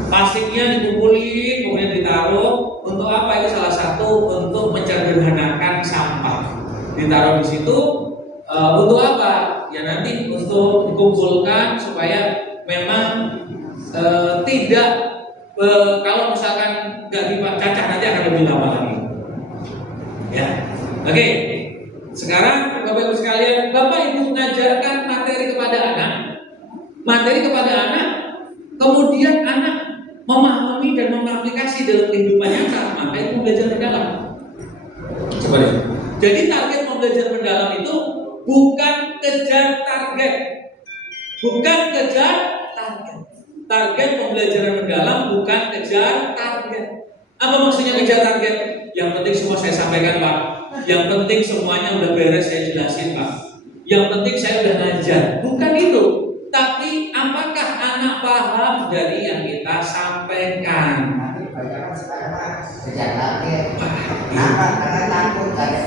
Plastiknya dikumpulin, kemudian ditaruh. Untuk apa? Itu salah satu untuk menyederhanakan sampah. Ditaruh di situ untuk apa? Ya nanti untuk dikumpulkan supaya memang tidak kalau misalkan nggak dicacah nanti akan lebih lama lagi. Ya, oke. Sekarang Bapak Ibu sekalian, Bapak Ibu mengajarkan materi kepada anak, kemudian anak memahami dan mengaplikasi dalam kehidupan nyata, maka itu belajar mendalam. Coba deh. Jadi target belajar mendalam itu bukan kejar target, Target pembelajaran mendalam bukan kejar target. Apa maksudnya kejar target? Yang penting semua saya sampaikan Pak. Yang penting semuanya udah beres saya jelasin Pak. Yang penting saya udah ngajar. Bukan itu. Tapi apakah anak paham dari yang kita sampaikan? Tapi banyak kan sekarang kejar target. Kenapa? Karena takut takut.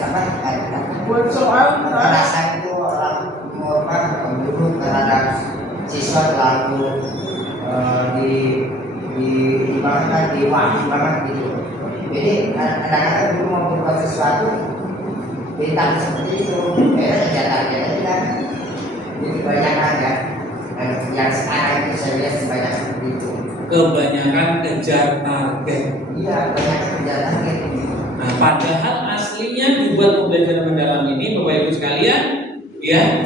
Buat soal Perasaan itu orang penduduk terhadap siswa terlalu diwakili banget gitu. Jadi kadang-kadang dulu mau berbuat sesuatu bintang seperti itu, kejar target aja kan. Jadi kebanyakan ya, yang sekarang itu saya lihat sebanyak seperti itu. Kebanyakan kejar target. Iya, kebanyakan kejar target. Nah, padahal aslinya dibuat pembelajaran mendalam ini, Bapak Ibu sekalian, ya,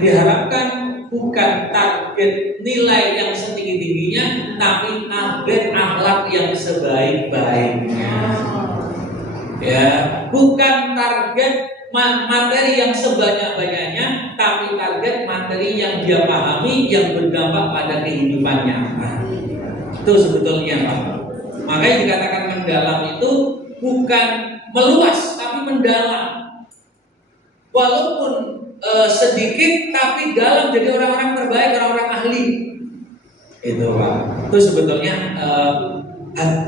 diharapkan bukan target nilai yang setinggi-tingginya, tapi target akhlak yang sebaik-baiknya. Ya, bukan target materi yang sebanyak-banyaknya, tapi target materi yang dia pahami yang berdampak pada kehidupannya. Nah, itu sebetulnya Pak. Makanya dikatakan mendalam itu bukan meluas, tapi mendalam. Walaupun sedikit tapi dalam, jadi orang-orang terbaik, orang-orang ahli. Itu Pak. Itu sebetulnya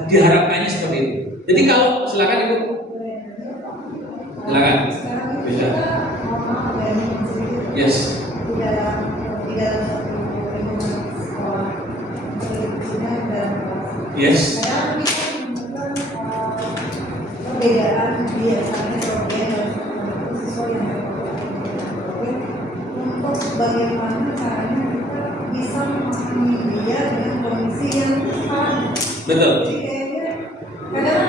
diharapkannya seperti itu. Jadi kalau silakan Ibu. Silakan. Bisa. Yes. Yes. Perbedaan biasanya siswa yang untuk bagaimana caranya kita bisa memahami dia dengan kondisi yang tepat. Betul. Jadi kadang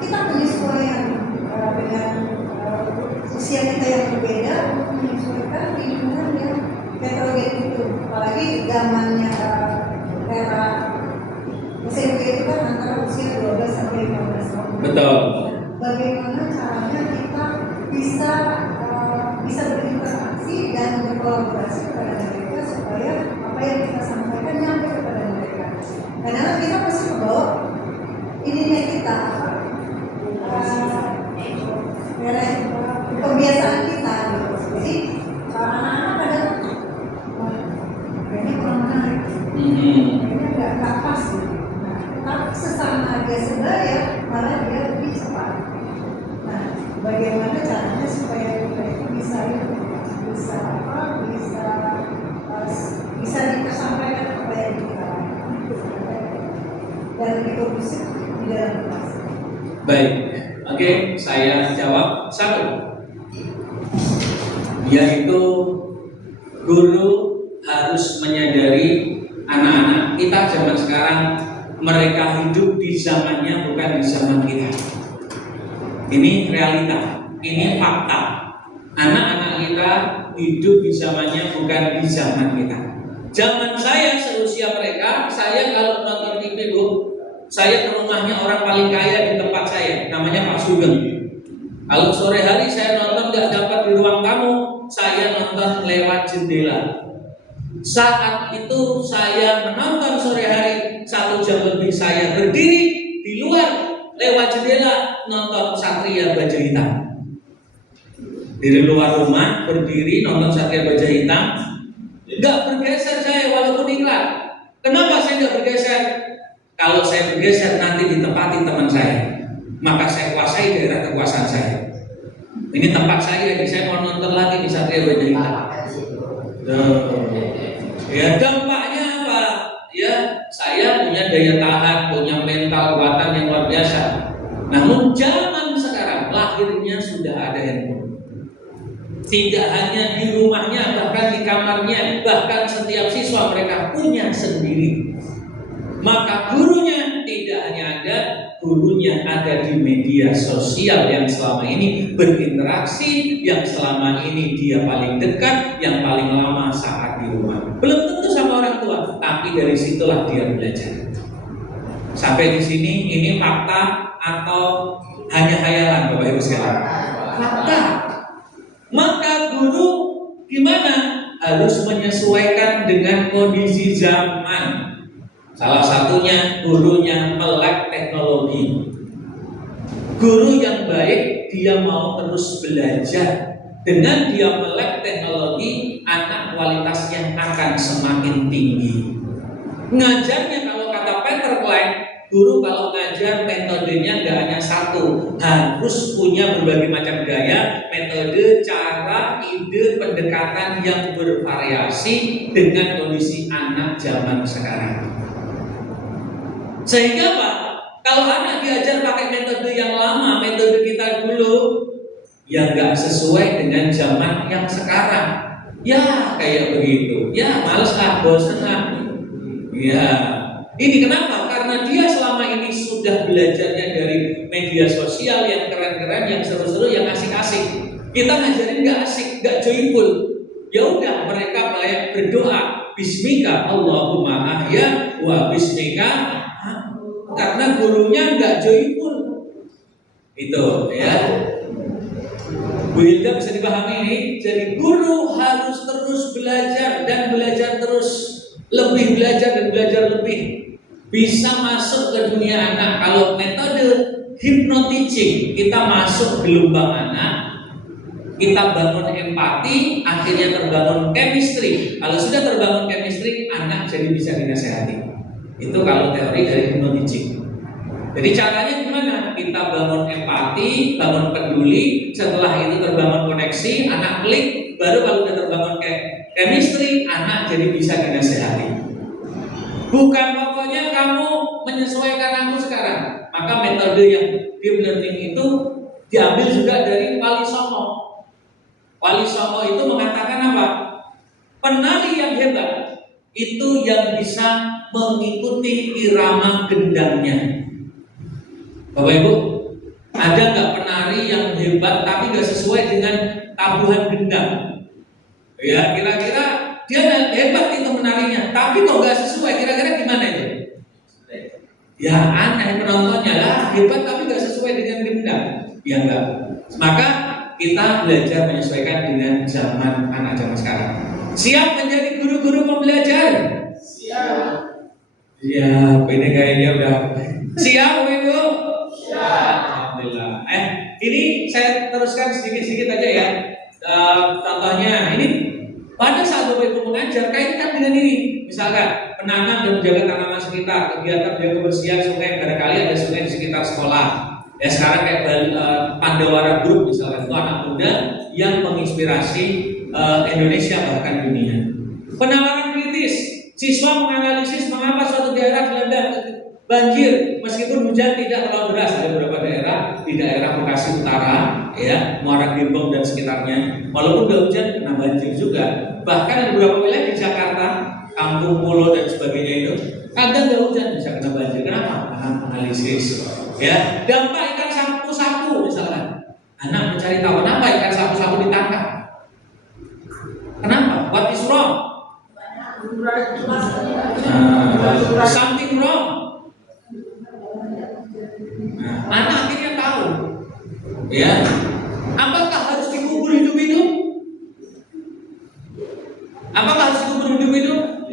kita penyesuaian dengan usia kita yang berbeda untuk menyesuaikan lingkungan yang heterogen itu. Apalagi zamannya era SMP itu kan antara usia 12 sampai 15 tahun. Betul. Bagaimana caranya kita bisa berinteraksi dan berkolaborasi kepada mereka supaya apa yang kita sampaikan nyampe kepada mereka. Karena kita pasti membawa ininya kita kebiasaan kita gitu. Jadi anak-anak kadang kayaknya kurang menarik, kayaknya nggak pas gitu. Tapi sesama dia sebaya malah dia lebih cepat. Nah, bagaimana caranya supaya kita itu bisa kondusif di dalam kelas. Baik, oke, saya jawab. Satu, yaitu guru harus menyadari anak-anak kita zaman sekarang, mereka hidup di zamannya bukan di zaman kita. Ini realita, ini fakta. Anak-anak kita hidup di zamannya bukan di zaman kita. Zaman saya seusia mereka, saya kalau nonton TV Bu, saya ke rumahnya orang paling kaya di tempat saya, namanya Pak Sugeng. Kalau sore hari saya nonton nggak dapat di ruang tamu, saya nonton lewat jendela. Saat itu saya menonton sore hari 1 jam lebih, saya berdiri di luar lewat jendela nonton Satria Baja Hitam. Di luar rumah berdiri nonton Satria Baja Hitam, nggak bergeser saya walaupun iklan. Kenapa saya nggak bergeser? Kalau saya bergeser nanti ditempati teman saya, maka saya kuasai daerah kekuasaan saya. Ini tempat saya, jadi saya mau nonton lagi di Satria Baja Hitam. Ya dampaknya apa? Ya saya punya daya tahan, punya mental kuatan yang luar biasa. Namun zaman sekarang lahirnya sudah ada handphone. Tidak hanya di rumahnya, bahkan di kamarnya, bahkan setiap siswa mereka punya sendiri. Maka gurunya tidak hanya ada, gurunya ada di media sosial yang selama ini berinteraksi, yang selama ini dia paling dekat, yang paling lama saat di rumah. Belum tentu sama orang tua, tapi dari situlah dia belajar. Sampai di sini ini fakta atau hanya hayalan Bapak Ibu sekalian? Fakta. Maka guru gimana? Harus menyesuaikan dengan kondisi zaman. Salah satunya gurunya melek teknologi. Guru yang baik dia mau terus belajar. Dengan dia melek teknologi, anak kualitasnya akan semakin tinggi. Ngajarnya kalau kata Peter Klein, guru kalau ngajar metodenya nggak hanya satu, harus punya berbagai macam gaya, metode, cara, ide, pendekatan yang bervariasi dengan kondisi anak zaman sekarang. Sehingga apa? Kalau anak diajar pakai metode yang lama, metode kita dulu, yang nggak sesuai dengan zaman yang sekarang, ya kayak begitu, ya males lah, bosen lah, ya. Ini kenapa? Karena dia selama ini sudah belajarnya dari media sosial yang keren-keren, yang seru-seru, yang asik-asik. Kita ngajarin nggak asik, nggak joyful. Ya udah, mereka banyak berdoa, Bismika Allahumma ahya wa Bismika, karena gurunya nggak joyful. Itu ya. Bu Hilda bisa dipahami ini. Jadi guru harus terus belajar dan belajar terus, lebih belajar dan belajar lebih. Bisa masuk ke dunia anak. Kalau metode hypnoteaching, kita masuk gelombang anak, kita bangun empati, akhirnya terbangun chemistry. Kalau sudah terbangun chemistry, anak jadi bisa dinasehati. Itu kalau teori dari hypnoteaching. Jadi caranya gimana? Kita bangun empati, bangun peduli, setelah itu terbangun koneksi, anak klik, baru kalau sudah terbangun chemistry, anak jadi bisa dinasehati. Bukan pokoknya kamu menyesuaikan aku sekarang. Maka metode yang deep learning itu diambil juga dari Wali Songo. Wali Songo itu mengatakan apa? Penari yang hebat itu yang bisa mengikuti irama gendangnya. Bapak Ibu, ada nggak penari yang hebat tapi nggak sesuai dengan tabuhan gendang? Ya kira-kira dia hebat itu menarinya, tapi kok nggak sesuai, kira-kira gimana itu? Ya aneh penontonnya lah, hebat tapi nggak sesuai dengan gendang. Ya enggak. Maka kita belajar menyesuaikan dengan zaman anak zaman sekarang. Siap menjadi guru-guru pembelajar? Siap. Ya, ini kayaknya udah siap, Ibu. Siap. Alhamdulillah. Ini saya teruskan sedikit-sedikit aja ya. Contohnya ini. Pada saat Bapak Ibu mengajar, kaitkan dengan ini. Misalkan menanam dan menjaga tanaman sekitar, kegiatan menjaga kebersihan sungai, barangkali ada sungai di sekitar sekolah. Ya sekarang kayak Pandawara Group misalkan, itu anak muda yang menginspirasi Indonesia bahkan dunia. Penawaran kritis, siswa menganalisis mengapa suatu daerah dilanda banjir meskipun hujan tidak terlalu deras. Ada beberapa daerah di daerah Bekasi Utara, ya, Muara Gembong dan sekitarnya, walaupun udah hujan kena banjir juga. Bahkan ada beberapa wilayah di Jakarta, Kampung Pulo dan sebagainya itu, kadang nggak hujan bisa kena banjir. Kenapa? Karena analisis. Ya, dampak ikan sapu-sapu misalkan. Anak mencari tahu kenapa ikan sapu-sapu ditangkap. Kenapa? What is wrong? Something wrong. Nah, anak akhirnya tahu. Ya, apakah harus dikubur hidup-hidup? Apakah harus dikubur hidup-hidup?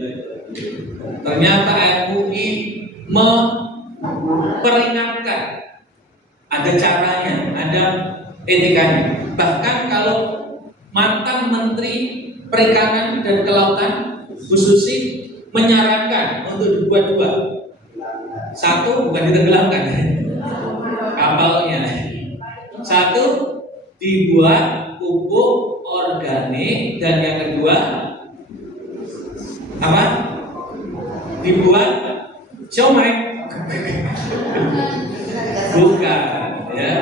Ternyata MUI memperingatkan, ada caranya, ada etikanya. Bahkan kalau mantan Menteri Perikanan dan Kelautan Bu Susi menyarankan untuk dibuat dua. Satu, bukan ditenggelamkan kapalnya. Satu, dibuat pupuk organik, dan yang kedua apa? Dibuat siomay. Bukan, ya.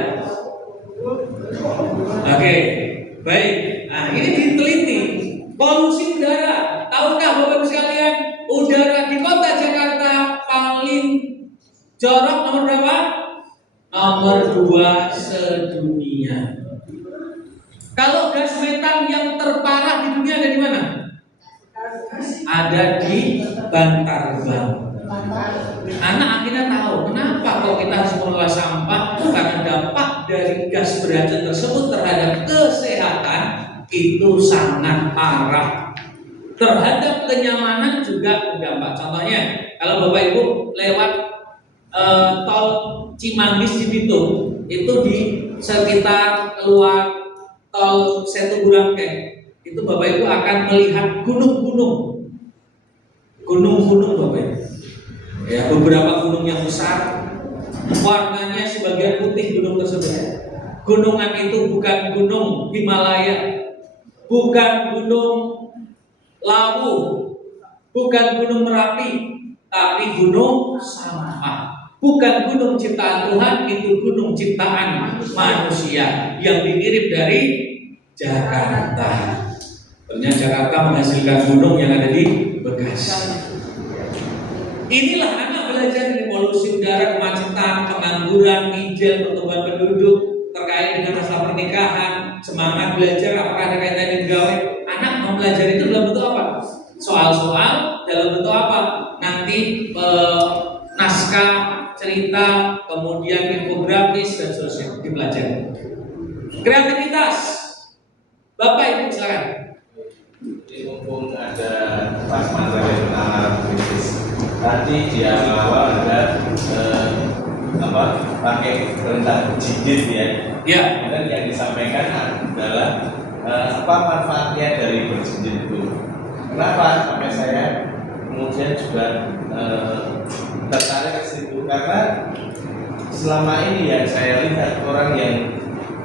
Oke, baik. Nah, ini diteliti. Polusi udara. Tahukah Bapak Ibu sekalian, udara di kota Jakarta paling jorok nomor berapa? Nomor 2 sedunia. Kalau gas metan yang terparah di dunia ada di mana? Ada di Bantar Gebang. Anak akhirnya tahu kenapa kalau kita harus mengelola sampah, karena dampak dari gas beracun tersebut terhadap kesehatan itu sangat parah. Terhadap kenyamanan juga berdampak. Contohnya, kalau Bapak Ibu lewat tol Cimanggis di Bitung, itu di sekitar keluar tol Setu Burangkeng, itu Bapak Ibu akan melihat gunung-gunung, Bapak Ibu. Ya, beberapa gunung yang besar, warnanya sebagian putih gunung tersebut. Gunungan itu bukan gunung Himalaya, bukan gunung Lawu, bukan gunung Merapi, tapi gunung sampah. Bukan gunung ciptaan Tuhan, itu gunung ciptaan manusia yang dikirim dari Jakarta. Ternyata Jakarta menghasilkan gunung yang ada di Bekasi. Inilah anak belajar dari polusi udara, kemacetan, pengangguran, hijau, pertumbuhan penduduk, terkait dengan masalah pernikahan, semangat belajar, apakah ada kaitannya dengan gawe. Anak mempelajari itu dalam bentuk apa? Soal-soal dalam bentuk apa? Nanti naskah, cerita, kemudian infografis dan seterusnya dipelajari. Kreativitas, Bapak Ibu silakan. Mumpung ada Pak Menteri Penanganan Krisis, tadi di awal ada pakai perintah berjilid ya. Ya. Dan yang disampaikan adalah apa manfaatnya dari berjilid itu. Kenapa sampai saya kemudian juga tertarik ke situ, karena selama ini yang saya lihat orang yang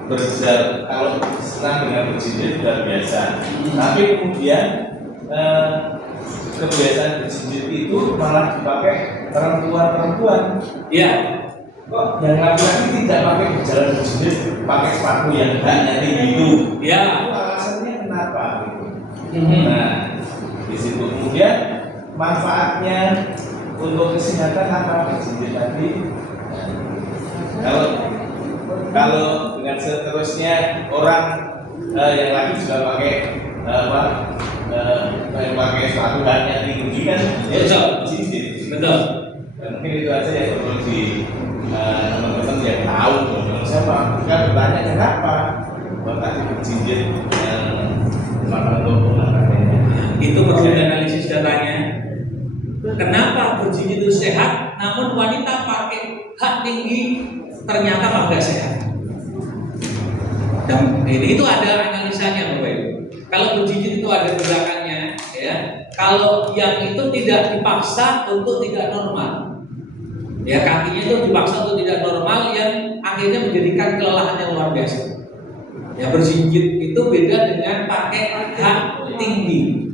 berjalan kalau senang dengan berjilid luar biasa, tapi kemudian kebiasaan berjilid itu malah dipakai perempuan-perempuan. Ya. Kok yang laki-laki tidak pakai berjalan berjilid, pakai sepatu yang hanya tinggi itu? Ya. Alasannya kenapa? Nah, di situ kemudian manfaatnya untuk kesehatan apa berjilid tadi? Kalau dengan seterusnya orang yang lagi juga pakai pakai sepatu hanya tinggi kan? Betul. Berjilid. Betul. Dan mungkin itu aja yang perlu di teman-teman yang tahu. Siapa? Kan bertanya kenapa? Buat tadi berjilid untuk pemakaiannya. Itu perlu dianalisis datanya. Kenapa berjilid itu sehat, namun wanita pakai hak tinggi ternyata tidak sehat. Dan itu ada analisanya Bapak Ibu. Kalau berjilid itu ada gerakannya, ya. Kalau yang itu tidak dipaksa untuk tidak normal, ya kakinya itu dipaksa untuk tidak normal, yang akhirnya menjadikan kelelahan yang luar biasa. Ya, berjilid itu beda dengan pakai hak tinggi.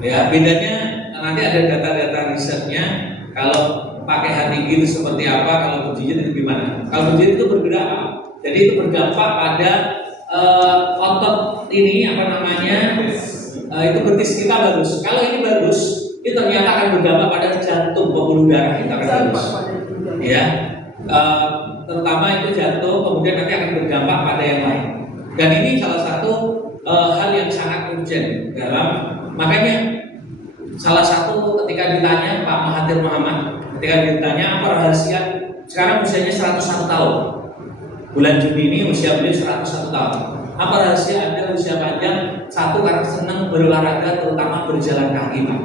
Ya, bedanya nanti ada data-data risetnya. Kalau pakai hak tinggi itu seperti apa, kalau berjinjit itu gimana. Kalau berjinjit itu bergerak, jadi itu berdampak pada otot ini apa namanya, itu betis kita bagus. Kalau ini bagus, itu ternyata akan berdampak pada jantung, pembuluh darah kita akan bagus. Ya, terutama itu jantung, kemudian nanti akan berdampak pada yang lain. Dan ini salah satu hal yang sangat urgent dalam, makanya salah satu ketika ditanya Pak Mahathir Mohamad, ketika ditanya apa rahasia, sekarang usianya 101 tahun. Bulan Juni ini usia beliau 101 tahun. Apa rahasia Anda usia panjang? Satu, karena senang berolahraga, terutama berjalan kaki, Pak.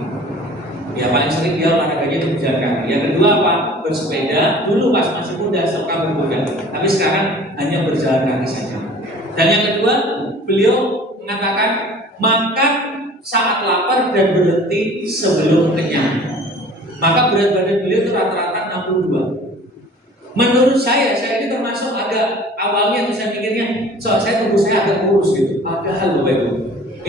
Ya, paling sering dia olahraganya itu berjalan kaki. Yang kedua apa? Bersepeda. Dulu pas masih muda suka berkuda, tapi sekarang hanya berjalan kaki saja. Dan yang kedua, beliau mengatakan makan saat lapar dan berhenti sebelum kenyang. Maka berat badan beliau itu rata-rata 62. Menurut saya ini termasuk agak awalnya itu saya mikirnya, soal saya tubuh saya agak kurus gitu. Padahal Bapak Ibu,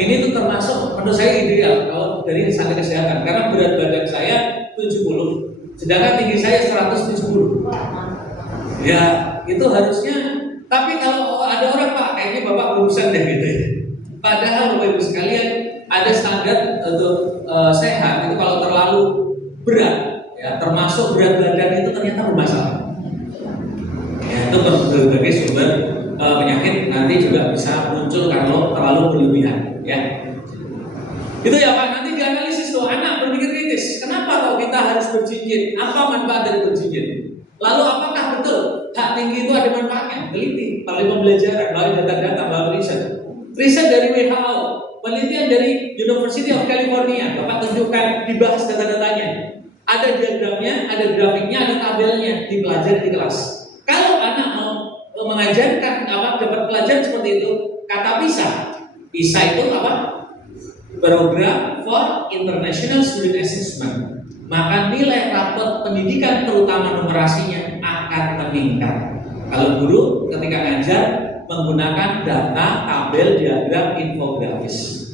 ini tuh termasuk menurut saya ideal kalau dari segi kesehatan, karena berat badan saya 70, sedangkan tinggi saya 170. Ya itu harusnya. Tapi kalau ada orang Pak, kayaknya Bapak urusan deh gitu ya. Padahal Bapak Ibu sekalian, ada standar untuk sehat itu kalau terlalu berat, ya termasuk berat badan itu ternyata bermasalah. Ya, itu berbagai sumber penyakit nanti juga bisa muncul kalau terlalu berlebihan. Ya, itu ya Pak. Nanti dianalisis tuh anak berpikir kritis. Kenapa kalau kita harus berjinjit? Apa manfaat dari berjinjit? Lalu apakah betul hak tinggi itu ada manfaatnya? Teliti, melalui pembelajaran, melalui data-data, melalui riset. Riset dari WHO, penelitian dari University of California, Bapak tunjukkan, dibahas data-datanya. Ada diagramnya, ada grafiknya, ada tabelnya, dipelajari di kelas. Kalau anak mau mengajarkan dapat pelajaran seperti itu, kata PISA itu apa? Program for International Student Assessment. Maka nilai rapot pendidikan terutama numerasinya akan meningkat. Kalau guru ketika ngajar menggunakan data, tabel, diagram, infografis.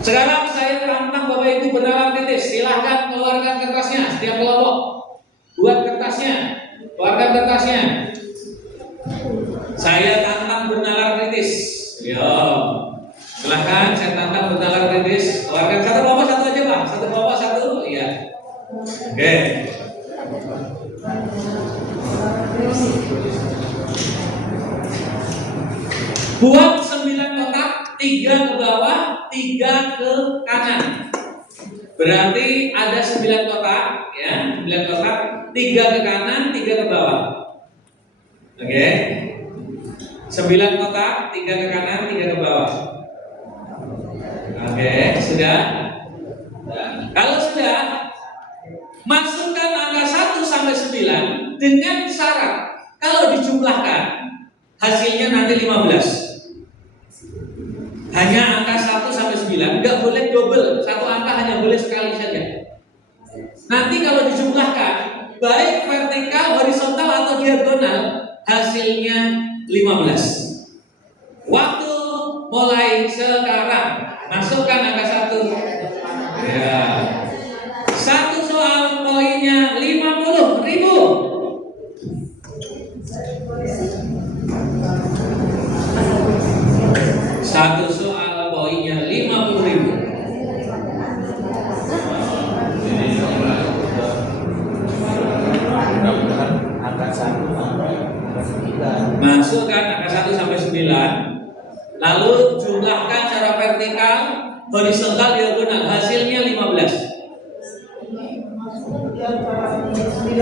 Sekarang saya tantang Bapak Ibu bernalar kritis. Silahkan keluarkan kertasnya, setiap kelompok buat kertasnya, keluarkan kertasnya. Saya tantang bernalar kritis. Yo, silahkan saya tantang bernalar kritis. Keluarkan satu kelompok satu aja Pak, satu kelompok satu, iya. Oke. Buat 9 kotak, 3 ke bawah, 3 ke kanan. Berarti ada 9 kotak, ya, 9 kotak, 3 ke kanan, 3 ke bawah. Oke. 9 kotak, 3 ke kanan, 3 ke bawah. Oke, sudah. Kalau sudah, masukkan angka 1 sampai 9 dengan syarat kalau dijumlahkan hasilnya nanti 15. Hanya angka 1 sampai 9, nggak boleh double. Satu angka hanya boleh sekali saja. Nanti kalau dijumlahkan, baik vertikal, horizontal atau diagonal, hasilnya 15. Waktu mulai sekarang. Masukkan angka 1. Ya. Satu soal poinnya 50.000. Satu soal poinnya 50.000. Angka 1 sampai 9. Masukkan angka 1 sampai 9. Lalu jumlahkan secara vertikal, horizontal, diagonal. Hasilnya 15. Ada 9.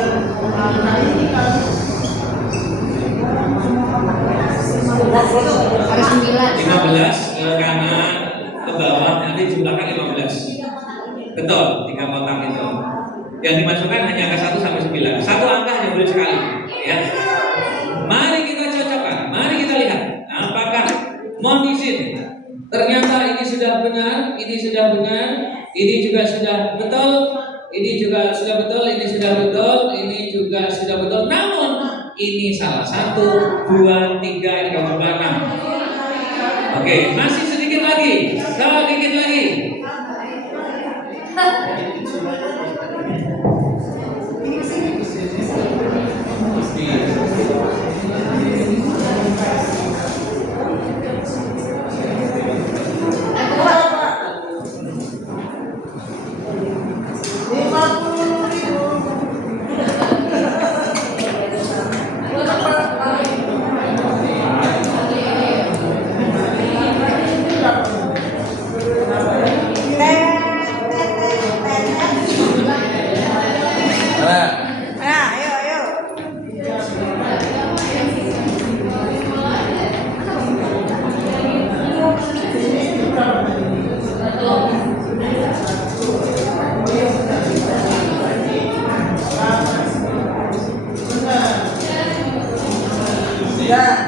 15 ke kanan, ke bawah, nanti jumlahkan 15. Betul, 3 kotak itu. Yang dimasukkan hanya angka 1 sampai 9. Satu angka hanya boleh sekali, ya. Mari kita cocokkan, mari kita lihat apakah, mohon izin, ternyata ini sudah benar, ini sudah benar, ini juga sudah betul, ini juga sudah betul, ini sudah betul, ini juga sudah betul. Namun ini salah 1, 2, 3, ini kalau coba 6. Oke, masih sedikit lagi, sedikit lagi. Ya.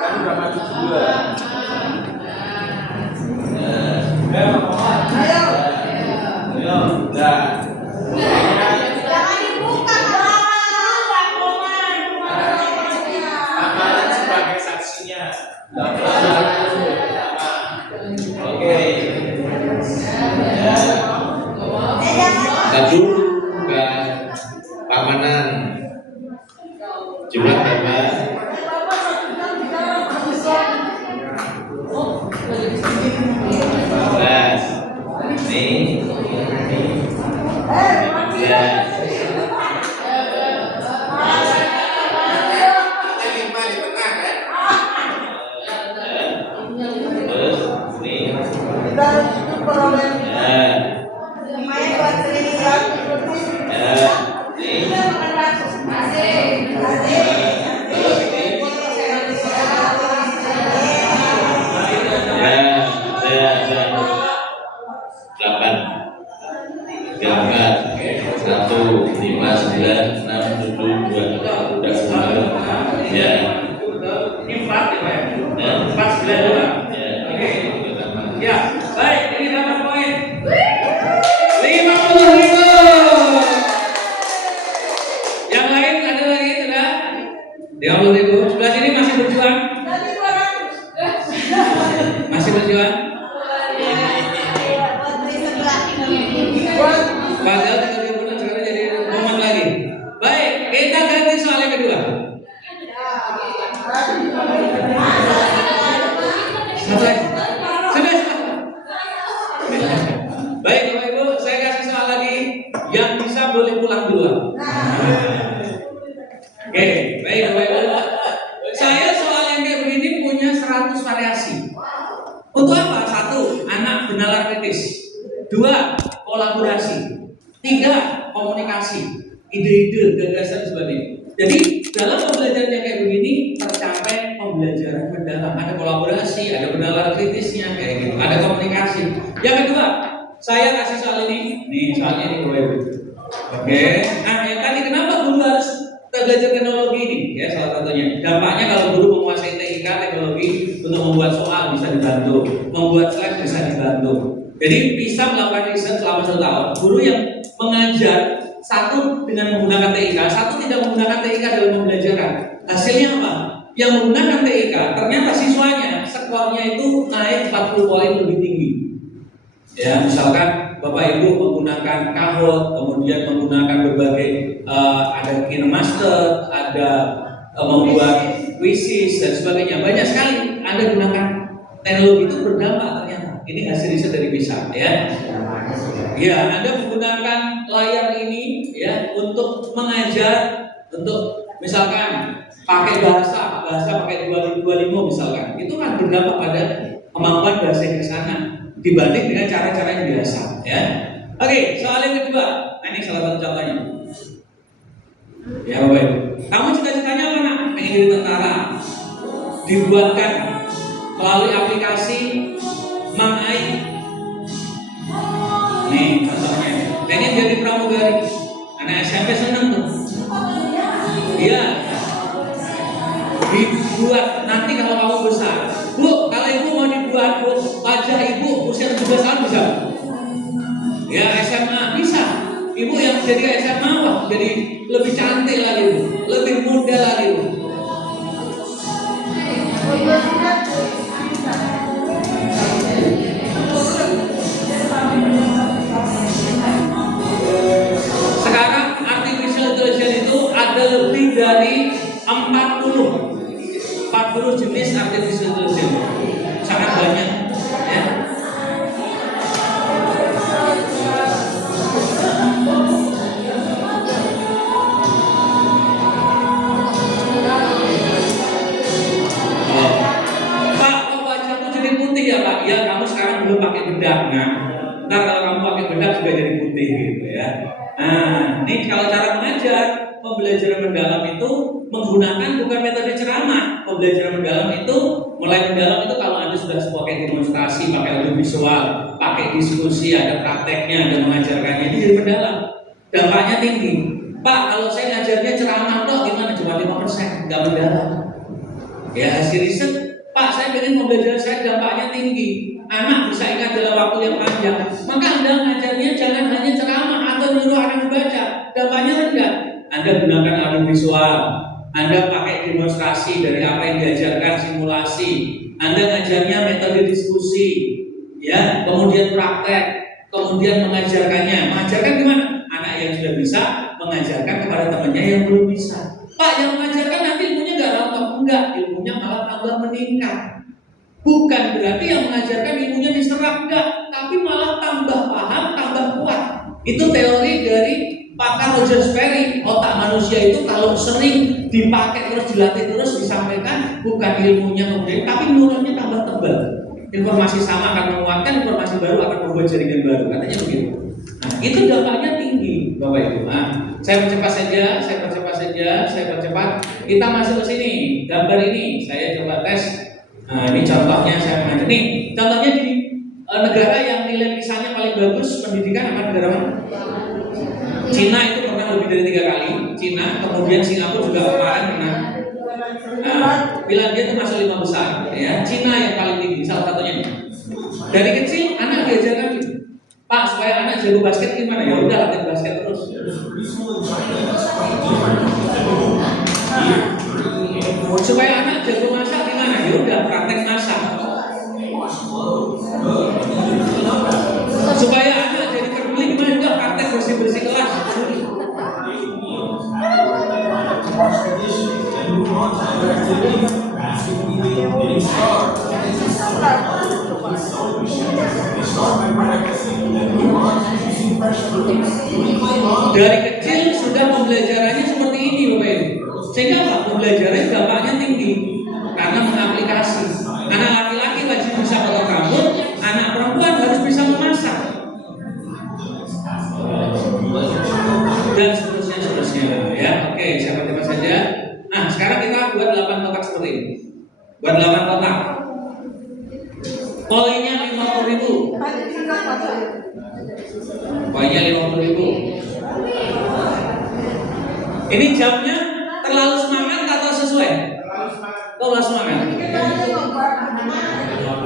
Kan udah maju dua. Ayo, udah. Amalan sebagai saksinya. Oke. Maju ke keamanan jumlah berapa? Belas. Nih. 15. Terus nih. Kita itu perolehan Ya. Lumayan buat training ya. Ya. Nih. Ya. 8 gambar 1 5 9 6 7 2 udah semua ya. Ini 4 ya Pak? Ya. 4 9 juga. Ya. Oke. Ya, baik, ini berapa poin? 50.000. Yang lain ada lagi sudah? 50.000. Sebelah sini masih berjuang? Masih berjuang? Padahal 30 bulan sekarang jadi momen lagi. Baik, kita ganti soal yang kedua. Satu lagi. Sudah. Baik, Bapak Ibu, saya kasih soal lagi. Yang bisa boleh pulang duluan. Oke, baik Bapak Ibu. Saya soal yang kayak begini punya 100 variasi. Untuk apa? 1. Anak bernalar kritis. 2. Kolaborasi. 3. Komunikasi. Ide-ide, gagasan sebagainya. Jadi dalam pembelajaran yang kayak begini tercapai pembelajaran mendalam. Ada kolaborasi, ada bernalar kritisnya kayak gitu. Ada komunikasi. Yang kedua, saya kasih soal ini. Nih soalnya ini Bapak Ibu. Oke. Nah, yang tadi kenapa guru harus belajar teknologi ini? Ya salah satunya. Dampaknya kalau guru menguasai TIK teknologi untuk membuat soal bisa dibantu, membuat slide bisa dibantu. Jadi bisa melakukan riset selama 1 tahun. Guru yang mengajar satu dengan menggunakan TIK, satu tidak menggunakan TIK dalam pembelajaran. Hasilnya apa? Yang menggunakan TIK ternyata siswanya skornya itu naik 40 poin lebih tinggi. Ya, misalkan Bapak Ibu menggunakan Kahoot, kemudian menggunakan berbagai ada KineMaster, ada membuat quizzes dan sebagainya. Banyak sekali Anda gunakan teknologi itu berdampak ternyata. Ini hasil riset dari PISA ya. Ya, Anda menggunakan layar ini ya untuk mengajar, untuk misalkan pakai bahasa pakai 255 misalkan. Itu kan berdampak pada kemampuan bahasa Inggris anak dibanding dengan cara-cara yang biasa ya. Oke, soal yang kedua. Nah, ini salah satu contohnya. Ya, Bapak Ibu. Kamu cita-citanya apa, Nak? Pengen jadi tentara. Dibuatkan melalui aplikasi Mamai. Nih contohnya, pengen jadi pramugari. Anak SMP seneng tuh. Iya. Dibuat nanti kalau kamu besar. Bu, kalau ibu mau dibuat, Bu, wajah ibu usia 17 tahun bisa? Ya SMA bisa. Ibu yang jadi SMA apa? Jadi lebih cantik lagi, Bu. Lebih muda lagi, Bu. Sekarang artificial intelligence itu ada lebih dari 40 jenis artificial intelligence. Sangat banyak ya. Pak, kok wajahku jadi putih ya Pak? Ya kamu sekarang belum pakai bedak. Nah, Ntar kalau kamu pakai bedak juga jadi putih gitu ya. Nah, ini kalau cara mengajar pembelajaran mendalam itu menggunakan bukan metode ceramah. Pembelajaran mendalam itu mulai mendalam itu kalau Anda sudah pakai demonstrasi, pakai audio visual, pakai diskusi, ada prakteknya, ada mengajarkannya, ini jadi mendalam. Dampaknya tinggi. Pak, kalau saya ngajarnya ceramah toh gimana? Cuma 5%, nggak mendalam. Ya hasil riset, Pak, saya pengen pembelajaran saya dampaknya tinggi. Anak bisa ingat dalam waktu yang panjang. Maka Anda ngajarnya jangan hanya ceramah atau nyuruh anak membaca. Dampaknya rendah. Anda gunakan audio visual, Anda pakai demonstrasi dari apa yang diajarkan, simulasi. Anda ngajarnya metode diskusi, ya, kemudian praktek, kemudian mengajarkannya. Mengajarkan gimana? Anak yang sudah bisa mengajarkan kepada temannya yang belum bisa. Pak, yang mengajarkan nanti ilmunya nggak rontok, enggak, ilmunya malah tambah meningkat. Bukan berarti yang mengajarkan ilmunya diserap, enggak, tapi malah tambah paham, tambah kuat. Itu teori dari pakar Roger Sperry. Otak manusia itu kalau sering dipakai terus, dilatih terus, disampaikan, bukan ilmunya kemudian, tapi neuronnya tambah tebal. Informasi sama akan menguatkan, informasi baru akan membuat jaringan baru, katanya begitu. Nah, itu dampaknya tinggi, Bapak Ibu. Nah, saya percepat saja. Kita masuk ke sini, gambar ini saya coba tes. Nah, ini contohnya saya mengajar. Nih, contohnya di negara yang nilai PISA-nya paling bagus pendidikan apa negara mana? Cina itu pernah lebih dari 3 kali. Cina, kemudian Singapura juga kemarin pernah. Nah, Finlandia itu masuk 5 besar. Ya, Cina yang paling tinggi, salah satunya. Dari kecil anak diajarkan gitu. Pak, supaya anak jago basket gimana? Ya udah latihan basket terus. Supaya anak jago masak gimana? Ya udah praktek masak. Supaya anak jadi peduli gimana? Enggak praktek bersih-bersih kelas. Dari kecil sudah pembelajarannya seperti ini, Bapak Ibu. Sehingga apa? Pembelajarannya dampaknya tinggi karena mengaplikasi. Anak laki-laki wajib bisa potong rambut, anak perempuan harus bisa memasak. Dan seterusnya ya. Oke, saya coba saja. Nah, sekarang kita buat 8 kotak seperti ini. Buat 8 kotak. Poinnya 50.000. Poinnya 50.000. Ini jamnya terlalu semangat atau sesuai? Terlalu semangat.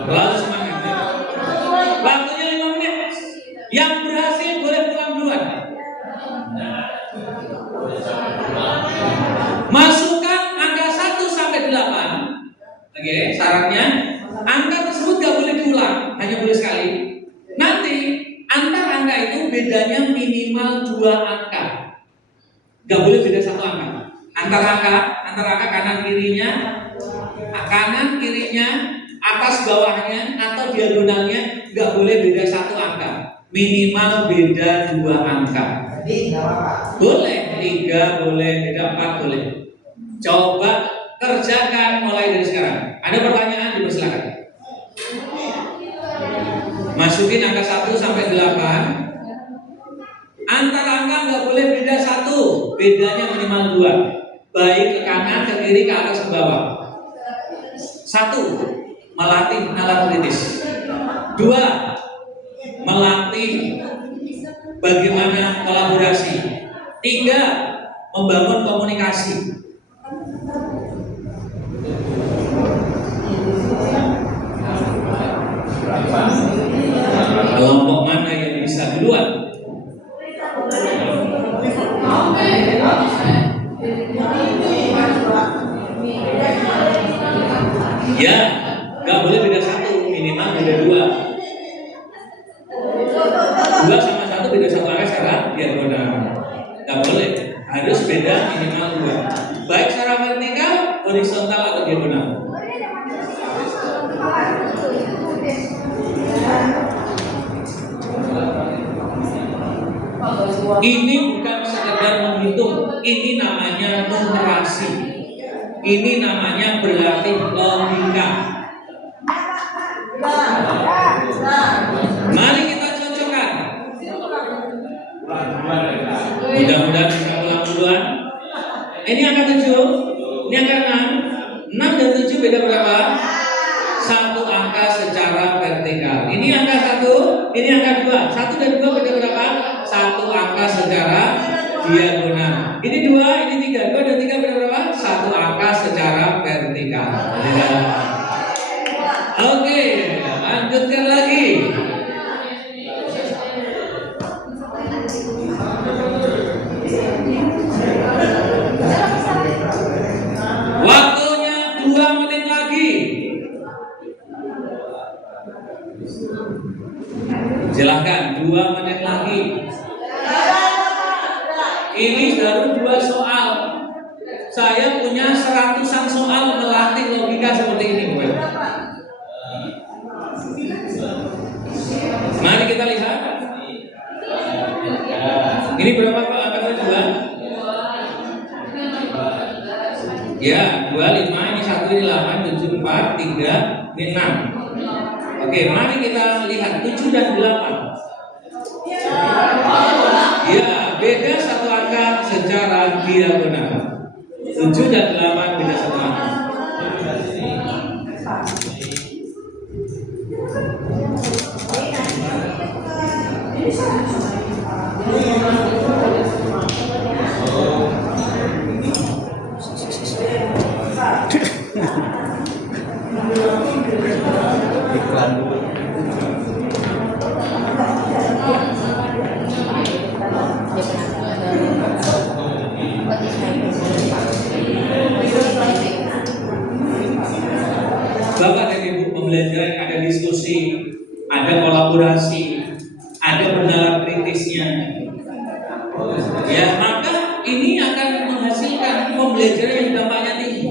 Terlalu semangat. Waktunya 5 menit. Yang berhasil boleh pulang duluan. Masukkan angka 1 sampai 8. Oke, syaratnya angka tersebut gak boleh diulang, hanya boleh sekali. Nanti antar angka itu bedanya minimal 2 angka. Gak boleh beda 1 angka. Antar angka kanan kirinya, atas bawahnya atau diagonalnya gak boleh beda 1 angka. Minimal beda 2 angka. Boleh 3, boleh beda 4, boleh. Coba kerjakan mulai dari sekarang. Ada pertanyaan, dipersilakan. Masukin angka 1 sampai 8. Antar angka nggak boleh beda 1, bedanya minimal 2. Baik ke kanan, ke kiri, ke atas, ke bawah. 1. Melatih nalar kritis. 2. Melatih bagaimana kolaborasi. 3. Membangun komunikasi. Kelompok mana yang bisa duluan? Ya, nggak boleh beda 1, minimal beda 2. 2 sama 1 beda 1 angka secara diagonal. Nggak boleh, harus beda minimal 2. Baik secara vertikal, horizontal atau diagonal. Ini bukan sekedar menghitung, ini namanya numerasi. Ini namanya berlatih logika. Mari kita cocokkan. ini angka 2. 1 dan 2 beda berapa? 1 angka secara diagonal. Ini 2, ini 3. 2 dan 3 beda berapa? 1 angka secara vertikal. Ya. Oke, lanjutkan lagi. Waktunya 2 menit lagi. Silahkan 2 menit lagi. Ini baru 2 soal. Saya punya 100-an soal melatih logika seperti ini, Bu. Mari kita lihat. Ini berapa Pak angkanya 2? Ya, 25, ini 1, ini 8, 7, 4, 3, ini 6. Oke, mari kita lihat 7 dan 8. Ya, beda 1 angka secara diagonal. 7 dan 8 beda 1 angka. Iklan dulu. Bapak dan Ibu pembelajaran ada diskusi, ada kolaborasi, ada pendalam kritisnya. Ya, maka ini akan menghasilkan pembelajaran yang dampaknya tinggi.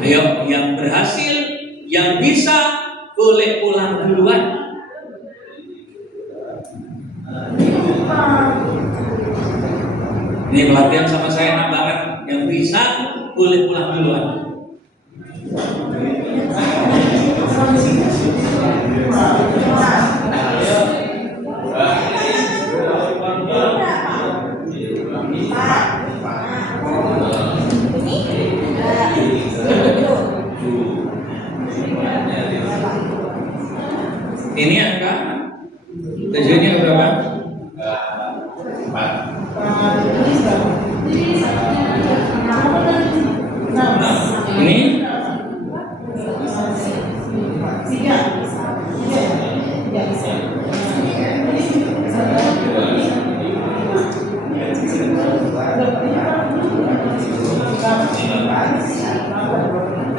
Ayo, yang berhasil, yang bisa boleh pulang duluan. Ini pelatihan sama saya nambahkan, yang bisa boleh pulang duluan. Ini angka tujuannya berapa? 4. Ini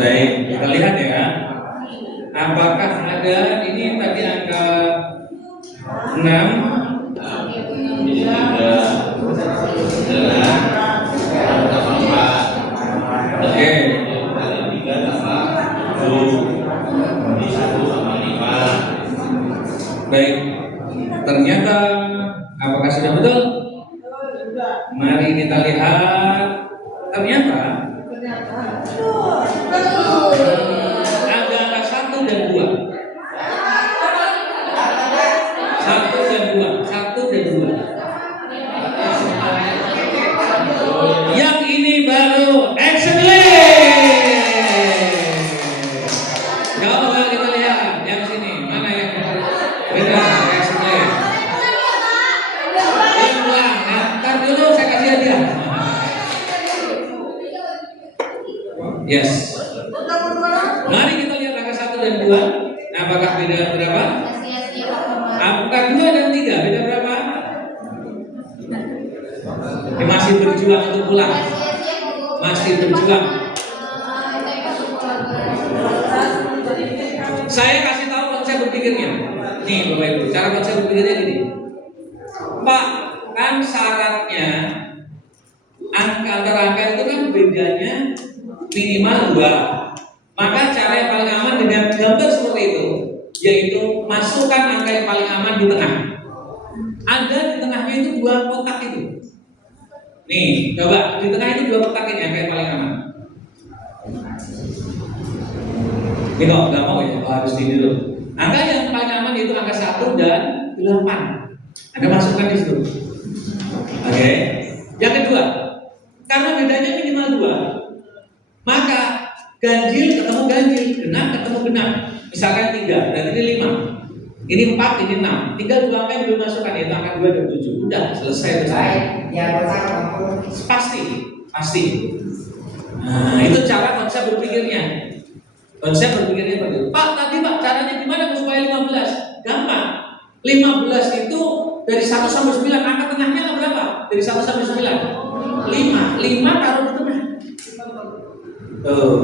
baik, kita lihat ya. Apakah ada ini tadi angka 6? Ini 3, 4. Oke. 3 tambah 7. Ini 1 sama 5. Baik. Ternyata apakah sudah betul? Mari kita lihat. Ternyata ada angka 1 dan 2. 1 dan 2. 1 dan 2. Yang ini baru excellent. Coba kita lihat yang sini. Mana yang beda excellent? Yang pulang. Ntar dulu saya kasih hadiah. Yes. Mari kita lihat angka 1 dan 2. Apakah beda berapa? Angka 2 dan 3 beda berapa? Ini masih berjuang untuk pulang. Masih berjuang. Saya kasih tahu konsep berpikirnya. Nih Bapak Ibu, cara konsep berpikirnya gini. Pak, kan syaratnya antara angka itu kan bedanya minimal 2. Maka cara yang paling aman dengan gambar seperti itu, yaitu masukkan angka yang paling aman di tengah. Ada di tengahnya itu 2 kotak itu. Nih, coba di tengah itu 2 kotak ini, angka yang paling aman. Ini kok nggak mau ya, harus ini dulu. Angka yang paling aman itu angka 1 dan 8. Ada masukkan di situ. Oke. Yang kedua, karena bedanya minimal 2, maka ganjil ketemu ganjil, genap ketemu genap. Misalkan 3, berarti ini 5. Ini 4, ini 6. Tinggal 2 angka yang belum masukkan, yaitu angka 2 dan 7. Udah selesai. Baik, yang pertama Pasti. Nah, itu cara konsep berpikirnya. Konsep berpikirnya seperti itu. Pak, tadi Pak, caranya gimana supaya 15? Gampang. 15 itu dari 1 sampai 9, angka tengahnya berapa? Dari 1 sampai 9. 5 taruh di tengah.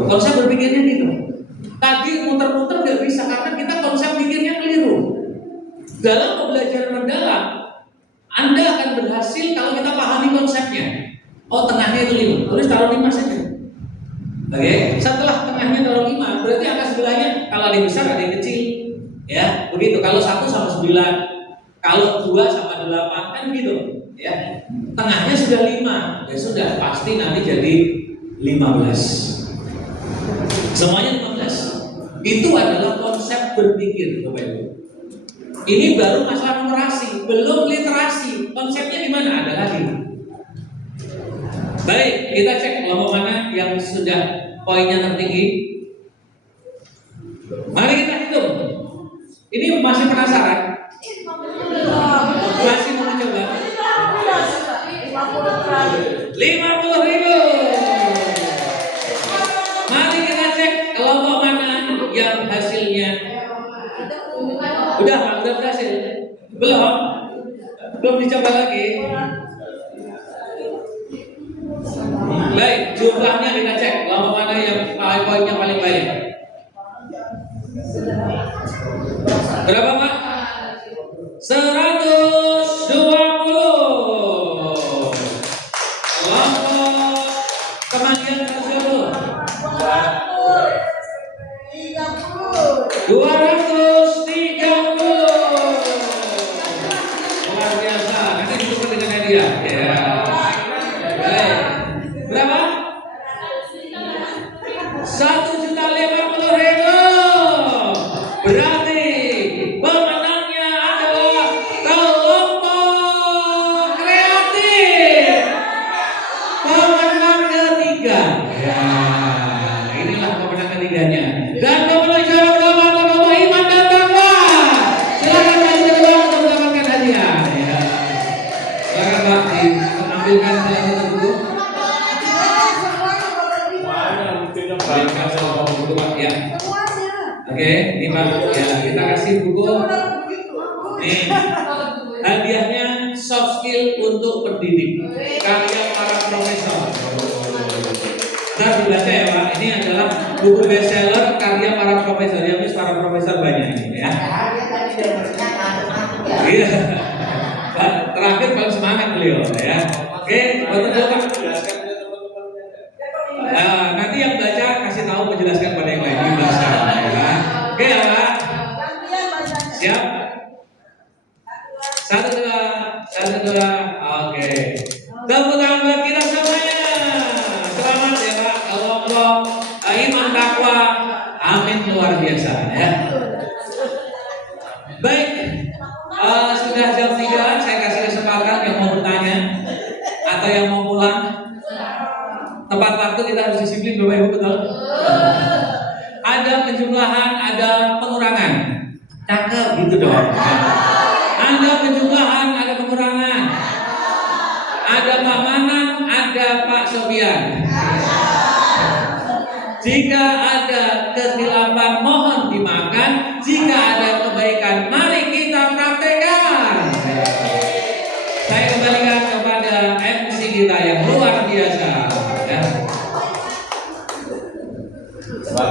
Konsep berpikirnya gitu. Tadi muter-muter nggak bisa karena kita konsep pikirnya keliru. Dalam pembelajaran mendalam, Anda akan berhasil kalau kita pahami konsepnya. Oh, tengahnya itu 5, terus taruh 5 saja. Oke, setelah tengahnya taruh 5, berarti angka sebelahnya kalau ada yang besar ada yang kecil. Ya, begitu. Kalau 1 sama 9, kalau 2 sama 8 kan gitu. Ya, tengahnya sudah 5, ya sudah pasti nanti jadi 15. Semuanya 15. Itu adalah konsep berpikir, Bapak Ibu. Ini baru masalah numerasi, belum literasi. Konsepnya di mana? Ada lagi. Baik, kita cek kelompok mana yang sudah poinnya tertinggi. Mari kita hitung. Ini masih penasaran? Masih mau coba? 50.000. Mari kita cek kelompok mana yang hasilnya udah berhasil. Belum dicoba lagi. Baik, jumlahnya kita cek kelompok mana yang poinnya paling baik. Berapa Pak? 120. Kelompok kematian 120. 230. Luar biasa. Nanti ditukar dengan hadiah. Ya. Baik. Berapa? 1.050.000. Berarti pemenangnya adalah kelompok kreatif. Pemenang ketiga. Ya, inilah pemenang ketiganya. Dan pemenang juara pertama adalah kelompok Iman dan Takwa. Silakan Pak Ketua untuk mendapatkan hadiah. Ya. Silakan Pak ditampilkan salah satu buku. Berikan salah satu buku Pak. Ya. Oke, ini Pak. Ya, kita kasih buku. Nih, hadiahnya soft skill untuk pendidik karya para profesor. Nah, dibaca ya Pak. Ini adalah buku bestseller karya para profesor. Yang para profesor banyak ini ya. Iya. Pak, terakhir paling semangat beliau ya. Oke, untuk Pak. Nanti yang baca kasih tahu menjelaskan pada yang lain dibaca ya. Oke ya Pak. Siap. 1, 2. Oke. Tepuk tangan buat kita semuanya. Selamat ya Pak. Kelompok Iman Takwa. Amin, luar biasa ya. Baik. Sudah jam 3, saya kasih kesempatan yang mau bertanya atau yang mau pulang. Tepat waktu kita harus disiplin Bapak Ibu, betul? Ada penjumlahan, ada pengurangan. Cakep gitu dong. Ada penjumlahan, ada pengurangan. Ada Pak Manang, ada Pak Sofian. Jika ada kehilafan mohon dimaafkan. Jika ada kebaikan mari kita praktekkan. Saya kembalikan kepada MC kita yang luar biasa.